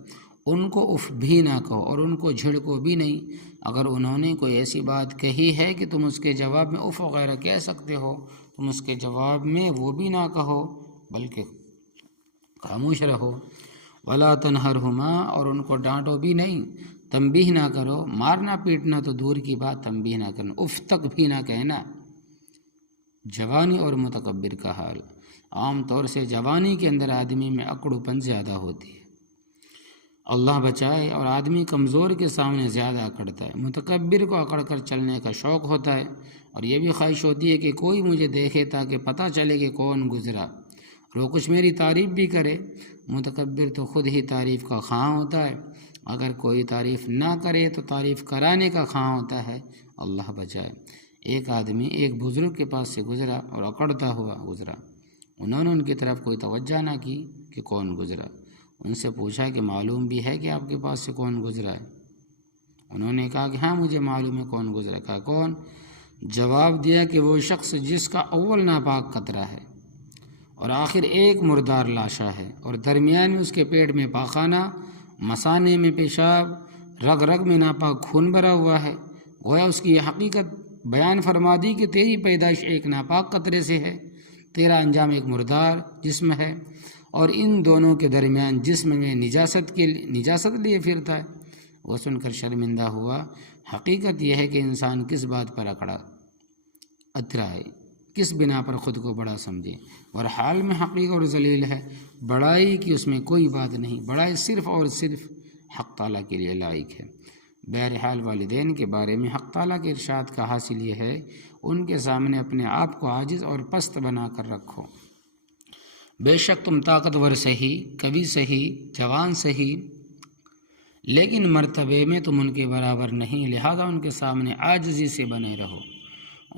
ان کو اف بھی نہ کہو اور ان کو جھڑکو بھی نہیں۔ اگر انہوں نے کوئی ایسی بات کہی ہے کہ تم اس کے جواب میں اف وغیرہ کہہ سکتے ہو، تم اس کے جواب میں وہ بھی نہ کہو بلکہ خاموش رہو۔ ولا تنہرہما، اور ان کو ڈانٹو بھی نہیں، تنبیہ نہ کرو، مارنا پیٹنا تو دور کی بات، تنبیہ نہ کرنا، اف تک بھی نہ کہنا۔ جوانی اور متکبر کا حال، عام طور سے جوانی کے اندر آدمی میں اکڑو پن زیادہ ہوتی ہے، اللہ بچائے، اور آدمی کمزور کے سامنے زیادہ اکڑتا ہے۔ متکبر کو اکڑ کر چلنے کا شوق ہوتا ہے اور یہ بھی خواہش ہوتی ہے کہ کوئی مجھے دیکھے تاکہ پتہ چلے کہ کون گزرا اور وہ کچھ میری تعریف بھی کرے۔ متکبر تو خود ہی تعریف کا خواہاں ہوتا ہے، اگر کوئی تعریف نہ کرے تو تعریف کرانے کا خواہاں ہوتا ہے، اللہ بچائے۔ ایک آدمی ایک بزرگ کے پاس سے گزرا اور اکڑتا ہوا گزرا، انہوں نے ان کی طرف کوئی توجہ نہ کی کہ کون گزرا، ان سے پوچھا کہ معلوم بھی ہے کہ آپ کے پاس سے کون گزرا ہے؟ انہوں نے کہا کہ ہاں مجھے معلوم ہے کون گزرا۔ کہا کون؟ جواب دیا کہ وہ شخص جس کا اول ناپاک قطرہ ہے اور آخر ایک مردار لاشا ہے اور درمیان میں اس کے پیٹ میں پاخانہ، مثانے میں پیشاب، رگ رگ میں ناپاک خون بھرا ہوا ہے۔ گویا اس کی یہ حقیقت بیان فرما دی کہ تیری پیدائش ایک ناپاک قطرے سے ہے، تیرا انجام ایک مردار جسم ہے، اور ان دونوں کے درمیان جسم میں نجاست لیے پھرتا ہے۔ وہ سن کر شرمندہ ہوا۔ حقیقت یہ ہے کہ انسان کس بات پر اترائے، کس بنا پر خود کو بڑا سمجھے، اور حال میں حقیق اور ذلیل ہے۔ بڑائی کی اس میں کوئی بات نہیں، بڑائی صرف اور صرف حق تعالیٰ کے لیے لائق ہے۔ بہرحال والدین کے بارے میں حق تعالیٰ کے ارشاد کا حاصل یہ ہے ان کے سامنے اپنے آپ کو عاجز اور پست بنا کر رکھو۔ بے شک تم طاقتور سہی، کبھی سہی، جوان سہی، لیکن مرتبے میں تم ان کے برابر نہیں، لہذا ان کے سامنے عاجزی سے بنے رہو،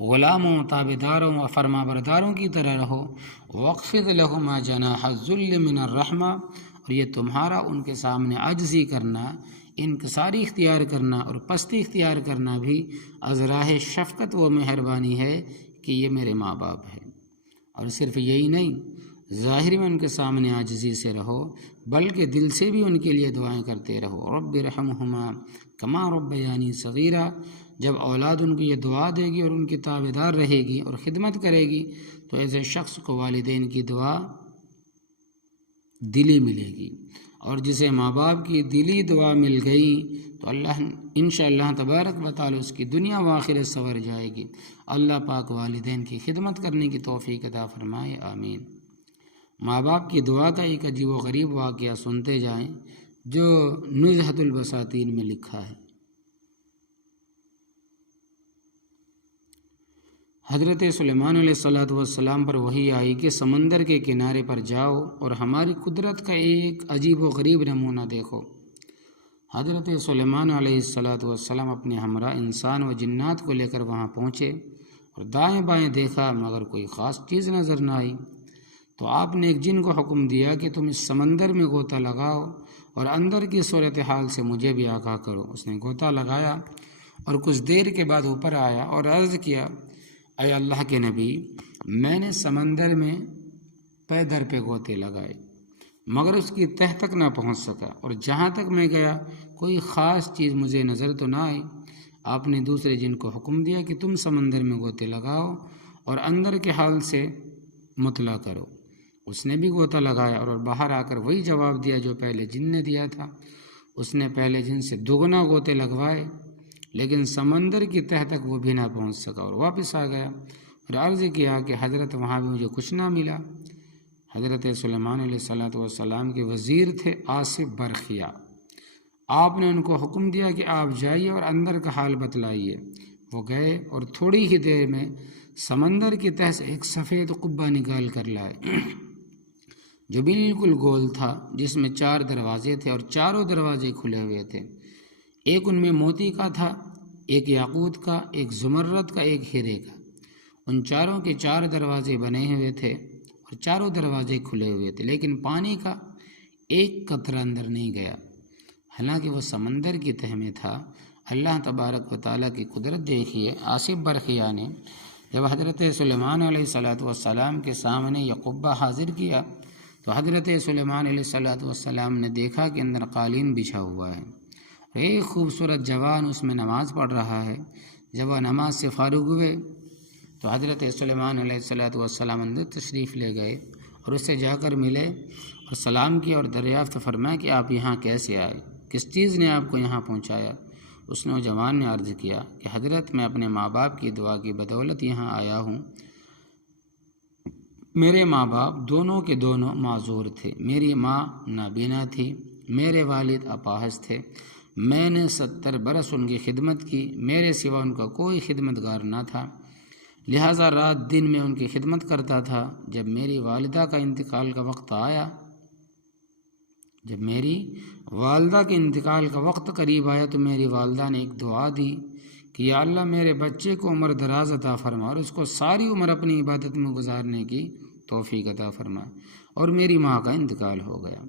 غلاموں، تابعداروں و فرما برداروں کی طرح رہو۔ وَاخْفِضْ لَهُمَا جَنَاحَ الذُّلِّ مِنَ الرَّحْمَةِ، اور یہ تمہارا ان کے سامنے عاجزی کرنا، انکساری اختیار کرنا اور پستی اختیار کرنا بھی از راہ شفقت و مہربانی ہے کہ یہ میرے ماں باپ ہیں۔ اور صرف یہی نہیں، ظاہر میں ان کے سامنے عاجزی سے رہو، بلکہ دل سے بھی ان کے لیے دعائیں کرتے رہو۔ رب ارحمہما کما ربیانی صغیرا، جب اولاد ان کو یہ دعا دے گی اور ان کی تابعدار رہے گی اور خدمت کرے گی تو ایسے شخص کو والدین کی دعا دلی ملے گی، اور جسے ماں باپ کی دلی دعا مل گئی تو اللہ انشاءاللہ تبارک و تعالی اس کی دنیا و آخرت سنور جائے گی۔ اللہ پاک والدین کی خدمت کرنے کی توفیق عطا فرمائے، آمین۔ ماں باپ کی دعا کا ایک عجیب و غریب واقعہ سنتے جائیں جو نزہۃ البساتین میں لکھا ہے۔ حضرت سلیمان علیہ السلام پر وحی آئی کہ سمندر کے کنارے پر جاؤ اور ہماری قدرت کا ایک عجیب و غریب نمونہ دیکھو۔ حضرت سلیمان علیہ السلام اپنے ہمراہ انسان و جنات کو لے کر وہاں پہنچے اور دائیں بائیں دیکھا مگر کوئی خاص چیز نظر نہ آئی۔ تو آپ نے ایک جن کو حکم دیا کہ تم اس سمندر میں غوطہ لگاؤ اور اندر کی صورتحال سے مجھے بھی آگاہ کرو۔ اس نے غوطہ لگایا اور کچھ دیر کے بعد اوپر آیا اور عرض کیا، اے اللہ کے نبی، میں نے سمندر میں پے در پہ غوطے لگائے مگر اس کی تہہ تک نہ پہنچ سکا، اور جہاں تک میں گیا کوئی خاص چیز مجھے نظر تو نہ آئی۔ آپ نے دوسرے جن کو حکم دیا کہ تم سمندر میں غوطے لگاؤ اور اندر کے حال سے مطلع کرو۔ اس نے بھی غوطہ لگایا اور باہر آ کر وہی جواب دیا جو پہلے جن نے دیا تھا۔ اس نے پہلے جن سے دگنا غوطے لگوائے لیکن سمندر کی تہہ تک وہ بھی نہ پہنچ سکا اور واپس آ گیا اور عرض کیا کہ حضرت وہاں بھی مجھے کچھ نہ ملا۔ حضرت سلیمان علیہ السلام کے وزیر تھے آصف برخیا۔ آپ نے ان کو حکم دیا کہ آپ جائیے اور اندر کا حال بتلائیے۔ وہ گئے اور تھوڑی ہی دیر میں سمندر کی تہہ سے ایک سفید قبہ نکال کر لائے جو بالکل گول تھا، جس میں 4 دروازے تھے اور چاروں دروازے کھلے ہوئے تھے۔ ایک ان میں موتی کا تھا، ایک یاقوت کا، ایک زمرد کا، ایک ہیرے کا۔ ان چاروں کے 4 دروازے بنے ہوئے تھے اور چاروں دروازے کھلے ہوئے تھے، لیکن پانی کا ایک قطرہ اندر نہیں گیا، حالانکہ وہ سمندر کی تہہ میں تھا۔ اللہ تبارک و تعالیٰ کی قدرت دیکھیے۔ آصف برخیا نے جب حضرت سلیمان علیہ السلام کے سامنے یہ قبہ حاضر کیا تو حضرت سلیمان علیہ السلام نے دیکھا کہ اندر قالین بچھا ہوا ہے اور ایک خوبصورت جوان اس میں نماز پڑھ رہا ہے۔ جب وہ نماز سے فارغ ہوئے تو حضرت سلیمان علیہ السلام اندر تشریف لے گئے اور اس سے جا کر ملے اور سلام کیا اور دریافت فرمایا کہ آپ یہاں کیسے آئے، کس چیز نے آپ کو یہاں پہنچایا؟ اس نوجوان نے عرض کیا کہ حضرت میں اپنے ماں باپ کی دعا کی بدولت یہاں آیا ہوں۔ میرے ماں باپ دونوں کے دونوں معذور تھے، میری ماں نابینا تھی، میرے والد اپاہج تھے۔ میں نے 70 برس ان کی خدمت کی، میرے سوا ان کا کوئی خدمتگار نہ تھا، لہٰذا رات دن میں ان کی خدمت کرتا تھا۔ جب میری والدہ کے انتقال کا وقت قریب آیا تو میری والدہ نے ایک دعا دی کہ یا اللہ میرے بچے کو عمر دراز عطا فرما اور اس کو ساری عمر اپنی عبادت میں گزارنے کی توفیق عطا فرما، اور میری ماں کا انتقال ہو گیا۔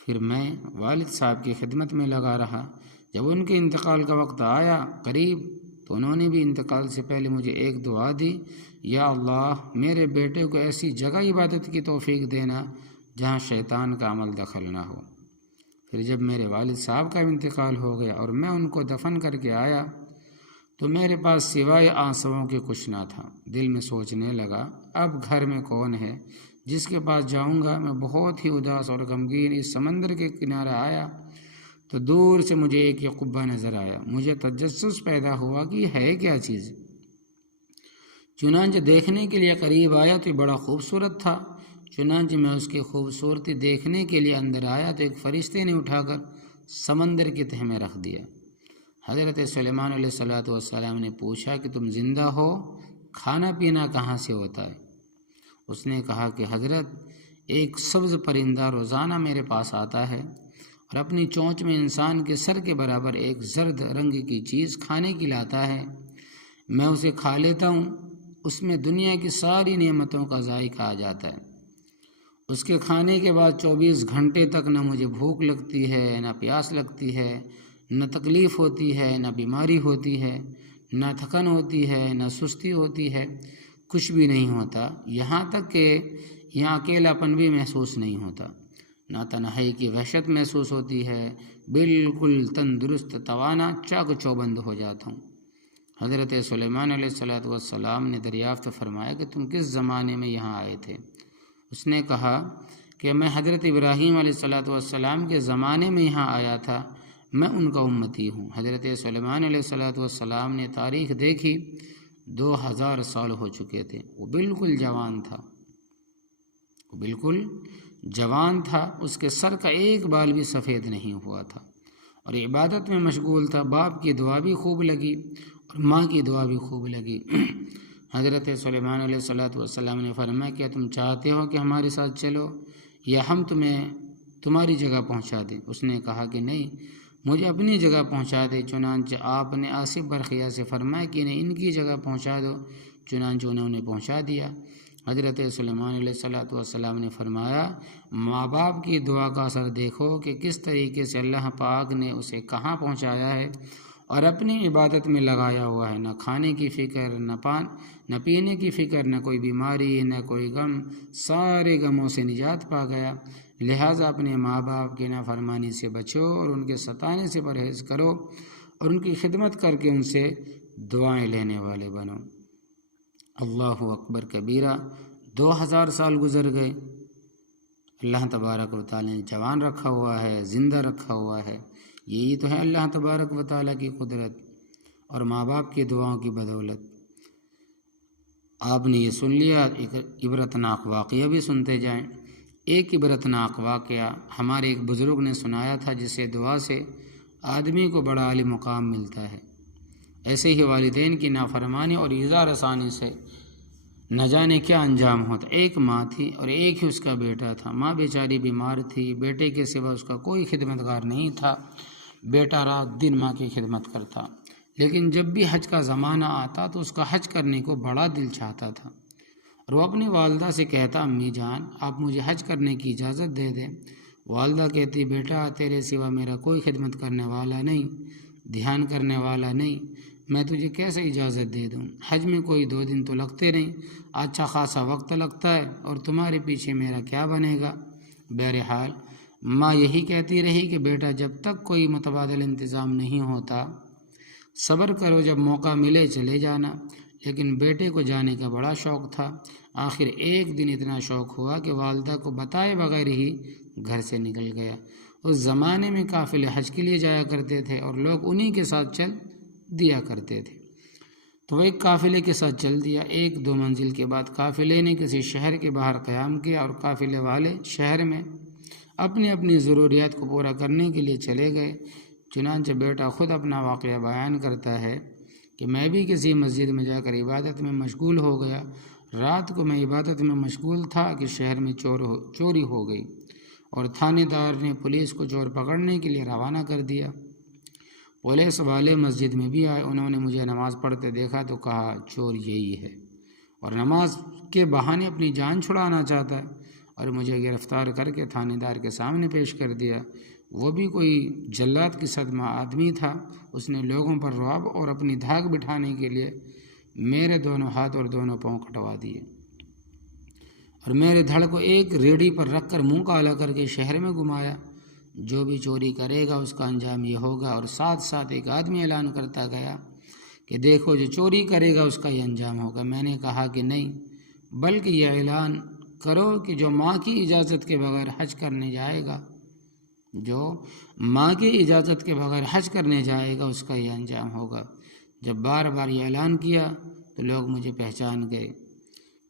پھر میں والد صاحب کی خدمت میں لگا رہا۔ جب ان کے انتقال کا وقت آیا قریب تو انہوں نے بھی انتقال سے پہلے مجھے ایک دعا دی، یا اللہ میرے بیٹے کو ایسی جگہ عبادت کی توفیق دینا جہاں شیطان کا عمل دخل نہ ہو۔ پھر جب میرے والد صاحب کا انتقال ہو گیا اور میں ان کو دفن کر کے آیا تو میرے پاس سوائے آنسوؤں کے کچھ نہ تھا۔ دل میں سوچنے لگا اب گھر میں کون ہے جس کے پاس جاؤں گا؟ میں بہت ہی اداس اور غمگین اس سمندر کے کنارے آیا تو دور سے مجھے ایک یہ قبہ نظر آیا۔ مجھے تجسس پیدا ہوا کہ یہ ہے کیا چیز؟ چنانچہ دیکھنے کے لیے قریب آیا تو یہ بڑا خوبصورت تھا۔ چنانچہ میں اس کی خوبصورتی دیکھنے کے لیے اندر آیا تو ایک فرشتے نے اٹھا کر سمندر کی تہہ میں رکھ دیا۔ حضرت سلیمان علیہ السلام نے پوچھا کہ تم زندہ ہو، کھانا پینا کہاں سے ہوتا ہے؟ اس نے کہا کہ حضرت ایک سبز پرندہ روزانہ میرے پاس آتا ہے اور اپنی چونچ میں انسان کے سر کے برابر ایک زرد رنگ کی چیز کھانے کی لاتا ہے، میں اسے کھا لیتا ہوں، اس میں دنیا کی ساری نعمتوں کا ذائقہ آ جاتا ہے۔ اس کے کھانے کے بعد 24 گھنٹے تک نہ مجھے بھوک لگتی ہے، نہ پیاس لگتی ہے، نہ تکلیف ہوتی ہے، نہ بیماری ہوتی ہے، نہ تھکن ہوتی ہے، نہ سستی ہوتی ہے، کچھ بھی نہیں ہوتا، یہاں تک کہ یہاں اکیلاپن بھی محسوس نہیں ہوتا، نہ تنہائی کی وحشت محسوس ہوتی ہے، بالکل تندرست توانا چاق چوبند ہو جاتا ہوں۔ حضرت سلیمان علیہ السلام نے دریافت فرمایا کہ تم کس زمانے میں یہاں آئے تھے؟ اس نے کہا کہ میں حضرت ابراہیم علیہ السلام کے زمانے میں یہاں آیا تھا، میں ان کا امتی ہوں۔ حضرت سلیمان علیہ السلام نے تاریخ دیکھی، 2000 سال ہو چکے تھے۔ وہ بالکل جوان تھا، اس کے سر کا ایک بال بھی سفید نہیں ہوا تھا اور عبادت میں مشغول تھا۔ باپ کی دعا بھی خوب لگی اور ماں کی دعا بھی خوب لگی۔ حضرت سلیمان علیہ السلام نے فرمایا کیا تم چاہتے ہو کہ ہمارے ساتھ چلو یا ہم تمہیں تمہاری جگہ پہنچا دیں؟ اس نے کہا کہ نہیں، مجھے اپنی جگہ پہنچا دے۔ چنانچہ آپ نے آصف برقیہ سے فرمایا کہ انہیں ان کی جگہ پہنچا دو۔ چنانچہ انہیں پہنچا دیا۔ حضرت سلیمان علیہ السلام نے فرمایا، ماں باپ کی دعا کا اثر دیکھو کہ کس طریقے سے اللہ پاک نے اسے کہاں پہنچایا ہے اور اپنی عبادت میں لگایا ہوا ہے۔ نہ کھانے کی فکر، نہ پینے کی فکر، نہ کوئی بیماری، نہ کوئی غم، سارے غموں سے نجات پا گیا۔ لہٰذا اپنے ماں باپ کی نافرمانی سے بچو اور ان کے ستانے سے پرہیز کرو اور ان کی خدمت کر کے ان سے دعائیں لینے والے بنو۔ اللہ اکبر کبیرہ۔ 2000 سال گزر گئے، اللہ تبارک و تعالیٰ نے جوان رکھا ہوا ہے، زندہ رکھا ہوا ہے۔ یہی تو ہے اللہ تبارک و تعالیٰ کی قدرت اور ماں باپ کی دعاؤں کی بدولت۔ آپ نے یہ سن لیا، ایک عبرتناک واقعہ بھی سنتے جائیں۔ ایک عبرتناک واقعہ ہمارے ایک بزرگ نے سنایا تھا، جسے دعا سے آدمی کو بڑا عالی مقام ملتا ہے۔ ایسے ہی والدین کی نافرمانی اور ایذا رسانی سے نہ جانے کیا انجام ہوتا۔ ایک ماں تھی اور ایک ہی اس کا بیٹا تھا۔ ماں بیچاری بیمار تھی، بیٹے کے سوا اس کا کوئی خدمتگار نہیں تھا۔ بیٹا رات دن ماں کی خدمت کرتا، لیکن جب بھی حج کا زمانہ آتا تو اس کا حج کرنے کو بڑا دل چاہتا تھا، اور وہ اپنی والدہ سے کہتا، امی جان آپ مجھے حج کرنے کی اجازت دے دیں۔ والدہ کہتی، بیٹا تیرے سوا میرا کوئی خدمت کرنے والا نہیں، دھیان کرنے والا نہیں، میں تجھے کیسے اجازت دے دوں؟ حج میں کوئی 2 دن تو لگتے نہیں، اچھا خاصا وقت لگتا ہے، اور تمہارے پیچھے میرا کیا بنے گا؟ بہرحال ماں یہی کہتی رہی کہ بیٹا جب تک کوئی متبادل انتظام نہیں ہوتا صبر کرو، جب موقع ملے چلے جانا۔ لیکن بیٹے کو جانے کا بڑا شوق تھا۔ آخر ایک دن اتنا شوق ہوا کہ والدہ کو بتائے بغیر ہی گھر سے نکل گیا۔ اس زمانے میں قافلے حج کے لیے جایا کرتے تھے اور لوگ انہی کے ساتھ چل دیا کرتے تھے، تو وہ ایک قافلے کے ساتھ چل دیا۔ 1-2 منزل کے بعد قافلے نے کسی شہر کے باہر قیام کیا اور قافلے والے شہر میں اپنی اپنی ضروریات کو پورا کرنے کے لیے چلے گئے۔ چنانچہ بیٹا خود اپنا واقعہ بیان کرتا ہے کہ میں بھی کسی مسجد میں جا کر عبادت میں مشغول ہو گیا۔ رات کو میں عبادت میں مشغول تھا کہ شہر میں چوری ہو گئی اور تھانے دار نے پولیس کو چور پکڑنے کے لیے روانہ کر دیا۔ پولیس والے مسجد میں بھی آئے، انہوں نے مجھے نماز پڑھتے دیکھا تو کہا چور یہی ہے، اور نماز کے بہانے اپنی جان چھڑانا چاہتا ہے، اور مجھے گرفتار کر کے تھانے دار کے سامنے پیش کر دیا۔ وہ بھی کوئی جلاد کی صدمہ آدمی تھا۔ اس نے لوگوں پر رعب اور اپنی دھاک بٹھانے کے لیے میرے دونوں ہاتھ اور دونوں پاؤں کٹوا دیے، اور میرے دھڑ کو ایک ریڑھی پر رکھ کر منہ کالا کر کے شہر میں گھمایا۔ جو بھی چوری کرے گا اس کا انجام یہ ہوگا، اور ساتھ ساتھ ایک آدمی اعلان کرتا گیا کہ دیکھو جو چوری کرے گا اس کا یہ انجام ہوگا۔ میں نے کہا کہ نہیں، بلکہ یہ اعلان کرو کہ جو ماں کی اجازت کے بغیر حج کرنے جائے گا، جو ماں کی اجازت کے بغیر حج کرنے جائے گا اس کا یہ انجام ہوگا۔ جب بار بار یہ اعلان کیا تو لوگ مجھے پہچان گئے،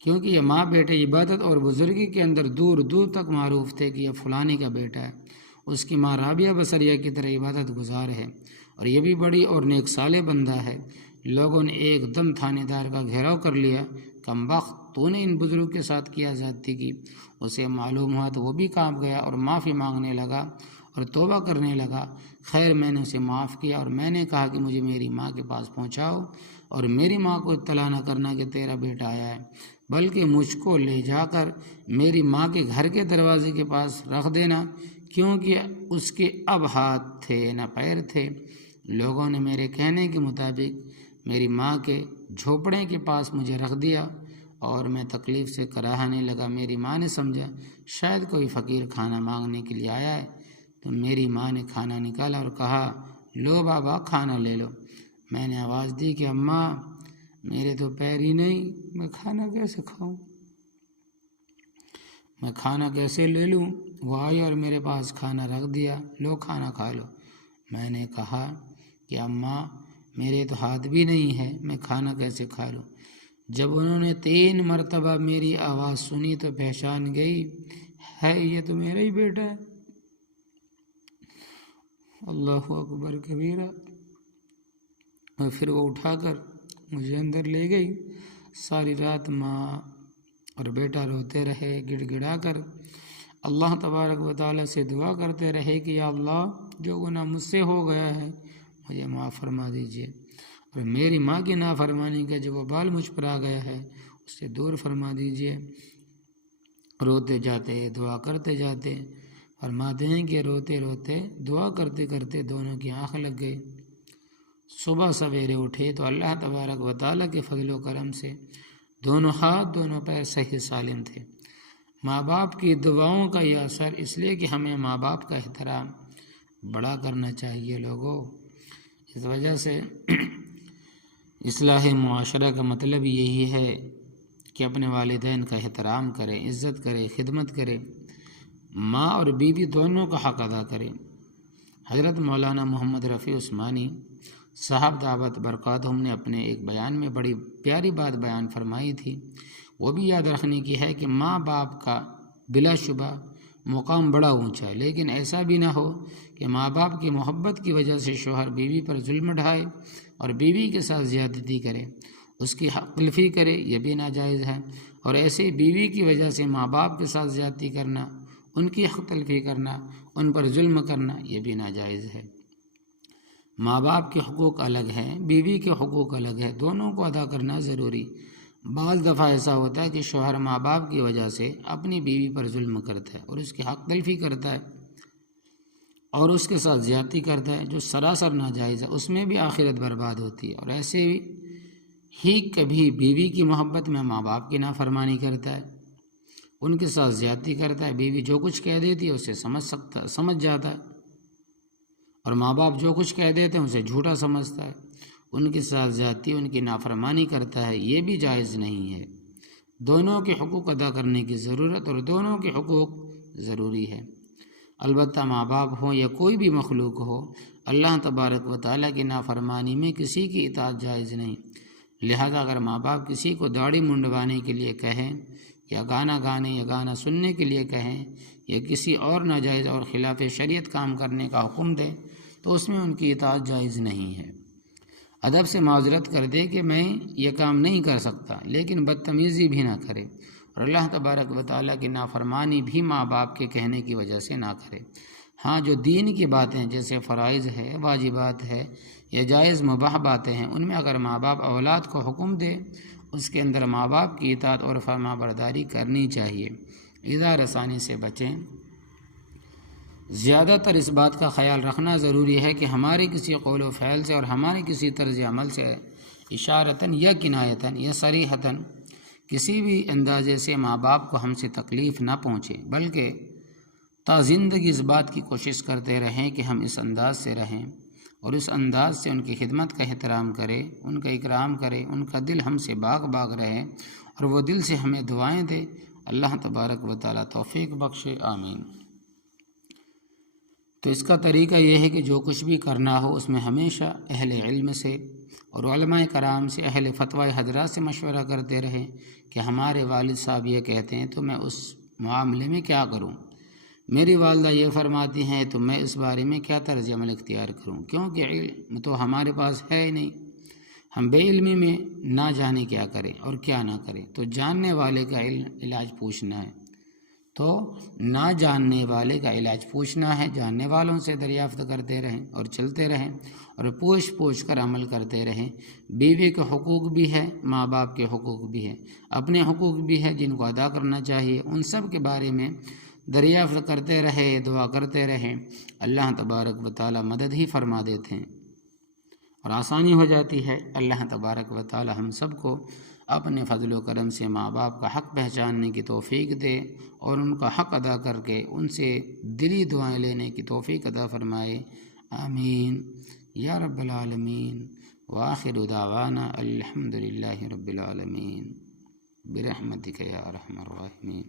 کیونکہ یہ ماں بیٹے عبادت اور بزرگی کے اندر دور دور تک معروف تھے کہ یہ فلانے کا بیٹا ہے۔ اس کی ماں رابعہ بصریہ کی طرح عبادت گزار ہے، اور یہ بھی بڑی اور نیک صالح بندہ ہے۔ لوگوں نے ایک دم تھانے دار کا گھیراؤ کر لیا۔ کم بخت، تو نے ان بزرگ کے ساتھ کیا زیادتی کی؟ اسے معلوم ہوا تو وہ بھی کانپ گیا اور معافی مانگنے لگا اور توبہ کرنے لگا۔ خیر میں نے اسے معاف کیا، اور میں نے کہا کہ مجھے میری ماں کے پاس پہنچاؤ، اور میری ماں کو اطلاع نہ کرنا کہ تیرا بیٹا آیا ہے، بلکہ مجھ کو لے جا کر میری ماں کے گھر کے دروازے کے پاس رکھ دینا، کیونکہ اس کے اب ہاتھ تھے نہ پیر تھے۔ لوگوں نے میرے کہنے کے مطابق میری ماں کے جھوپڑے کے پاس مجھے رکھ دیا، اور میں تکلیف سے کراہنے لگا۔ میری ماں نے سمجھا شاید کوئی فقیر کھانا مانگنے کے لیے آیا ہے، تو میری ماں نے کھانا نکالا اور کہا، لو بابا کھانا لے لو۔ میں نے آواز دی کہ اماں میرے تو پیر ہی نہیں، میں کھانا کیسے کھاؤں، میں کھانا کیسے لے لوں؟ وہ آئی اور میرے پاس کھانا رکھ دیا، لو کھانا کھا لو۔ میں نے کہا کہ اماں میرے تو ہاتھ بھی نہیں ہے، میں کھانا کیسے کھا لوں؟ جب انہوں نے 3 مرتبہ میری آواز سنی تو پہچان گئی، ہے یہ تو میرا ہی بیٹا ہے۔ اللہ اکبر کبیرہ۔ اور پھر وہ اٹھا کر مجھے اندر لے گئی۔ ساری رات ماں اور بیٹا روتے رہے گڑ گڑا کر۔ اللہ تبارک و تعالیٰ سے دعا کرتے رہے کہ یا اللہ جو گناہ مجھ سے ہو گیا ہے مجھے معاف فرما دیجیے، اور میری ماں کی نافرمانی کا جو وبال مجھ پر آ گیا ہے اس سے دور فرما دیجیے۔ روتے جاتے دعا کرتے جاتے، فرماتے ہیں کہ روتے روتے دعا کرتے کرتے دونوں کی آنکھ لگ گئی۔ صبح سویرے اٹھے تو اللہ تبارک و تعالیٰ کے فضل و کرم سے دونوں ہاتھ دونوں پیر صحیح سالم تھے۔ ماں باپ کی دعاؤں کا یہ اثر، اس لیے کہ ہمیں ماں باپ کا احترام بڑا کرنا چاہیے لوگوں۔ اس وجہ سے اصلاح معاشرہ کا مطلب یہی ہے کہ اپنے والدین کا احترام کرے، عزت کرے، خدمت کرے، ماں اور بیوی دونوں کا حق ادا کرے۔ حضرت مولانا محمد رفیع عثمانی صاحب دعوت برکاتہم نے اپنے ایک بیان میں بڑی پیاری بات بیان فرمائی تھی، وہ بھی یاد رکھنے کی ہے کہ ماں باپ کا بلا شبہ مقام بڑا اونچا ہے، لیکن ایسا بھی نہ ہو کہ ماں باپ کی محبت کی وجہ سے شوہر بیوی پر ظلم ڈھائے اور بیوی کے ساتھ زیادتی کرے، اس کی حق تلفی کرے، یہ بھی ناجائز ہے۔ اور ایسے ہی بیوی کی وجہ سے ماں باپ کے ساتھ زیادتی کرنا، ان کی حق تلفی کرنا، ان پر ظلم کرنا، یہ بھی ناجائز ہے۔ ماں باپ کے حقوق الگ ہیں، بیوی کے حقوق الگ ہے، دونوں کو ادا کرنا ضروری۔ بعض دفعہ ایسا ہوتا ہے کہ شوہر ماں باپ کی وجہ سے اپنی بیوی پر ظلم کرتا ہے اور اس کی حق تلفی کرتا ہے اور اس کے ساتھ زیادتی کرتا ہے، جو سراسر ناجائز ہے، اس میں بھی آخرت برباد ہوتی ہے۔ اور ایسے ہی کبھی بیوی کی محبت میں ماں باپ کی نافرمانی کرتا ہے، ان کے ساتھ زیادتی کرتا ہے، بیوی جو کچھ کہہ دیتی ہے اسے سمجھ جاتا ہے، اور ماں باپ جو کچھ کہہ دیتے ہیں اسے جھوٹا سمجھتا ہے، ان کے ساتھ زیادتی، ان کی نافرمانی کرتا ہے، یہ بھی جائز نہیں ہے۔ دونوں کے حقوق ادا کرنے کی ضرورت اور دونوں کے حقوق ضروری ہے۔ البتہ ماں باپ ہوں یا کوئی بھی مخلوق ہو، اللہ تبارک و تعالیٰ کی نافرمانی میں کسی کی اطاعت جائز نہیں۔ لہذا اگر ماں باپ کسی کو داڑھی منڈوانے کے لیے کہیں یا گانا گانے یا گانا سننے کے لیے کہیں یا کسی اور ناجائز اور خلاف شریعت کام کرنے کا حکم دے تو اس میں ان کی اطاعت جائز نہیں ہے۔ ادب سے معذرت کر دے کہ میں یہ کام نہیں کر سکتا، لیکن بدتمیزی بھی نہ کرے، اور اللہ تبارک و تعالیٰ کی نافرمانی بھی ماں باپ کے کہنے کی وجہ سے نہ کرے۔ ہاں، جو دین کی باتیں جیسے فرائض ہے، واجبات ہے یا جائز مباح باتیں ہیں، ان میں اگر ماں باپ اولاد کو حکم دے، اس کے اندر ماں باپ کی اطاعت اور فرما برداری کرنی چاہیے۔ اظہار رسانی سے بچیں۔ زیادہ تر اس بات کا خیال رکھنا ضروری ہے کہ ہمارے کسی قول و فعل سے اور ہمارے کسی طرز عمل سے اشارتاً یا کنایتاً یا صریحتاً کسی بھی اندازے سے ماں باپ کو ہم سے تکلیف نہ پہنچے، بلکہ تا زندگی اس بات کی کوشش کرتے رہیں کہ ہم اس انداز سے رہیں اور اس انداز سے ان کی خدمت کا احترام کریں، ان کا اکرام کریں، ان کا دل ہم سے باغ باغ رہے اور وہ دل سے ہمیں دعائیں دے۔ اللہ تبارک و تعالیٰ توفیق بخشے، آمین۔ تو اس کا طریقہ یہ ہے کہ جو کچھ بھی کرنا ہو اس میں ہمیشہ اہل علم سے اور علماء کرام سے، اہل فتوی حضرات سے مشورہ کرتے رہیں کہ ہمارے والد صاحب یہ کہتے ہیں تو میں اس معاملے میں کیا کروں، میری والدہ یہ فرماتی ہیں تو میں اس بارے میں کیا طرز عمل اختیار کروں، کیونکہ علم تو ہمارے پاس ہے ہی نہیں، ہم بے علمی میں نہ جانے کیا کریں اور کیا نہ کریں۔ تو جاننے والے کا علاج پوچھنا ہے، تو نہ جاننے والے کا علاج پوچھنا ہے، جاننے والوں سے دریافت کرتے رہیں اور چلتے رہیں اور پوچھ کر عمل کرتے رہیں۔ بیوی کے حقوق بھی ہے، ماں باپ کے حقوق بھی ہے، اپنے حقوق بھی ہے جن کو ادا کرنا چاہیے، ان سب کے بارے میں دریافت کرتے رہے، دعا کرتے رہیں، اللہ تبارک و تعالیٰ مدد ہی فرما دیتے ہیں اور آسانی ہو جاتی ہے۔ اللہ تبارک و تعالیٰ ہم سب کو اپنے فضل و کرم سے ماں باپ کا حق پہچاننے کی توفیق دے اور ان کا حق ادا کر کے ان سے دلی دعائیں لینے کی توفیق عطا فرمائے، آمین یا رب العالمین۔ وآخر دعوانا الحمد للہ رب العالمین، برحمتک یا ارحم الراحمین۔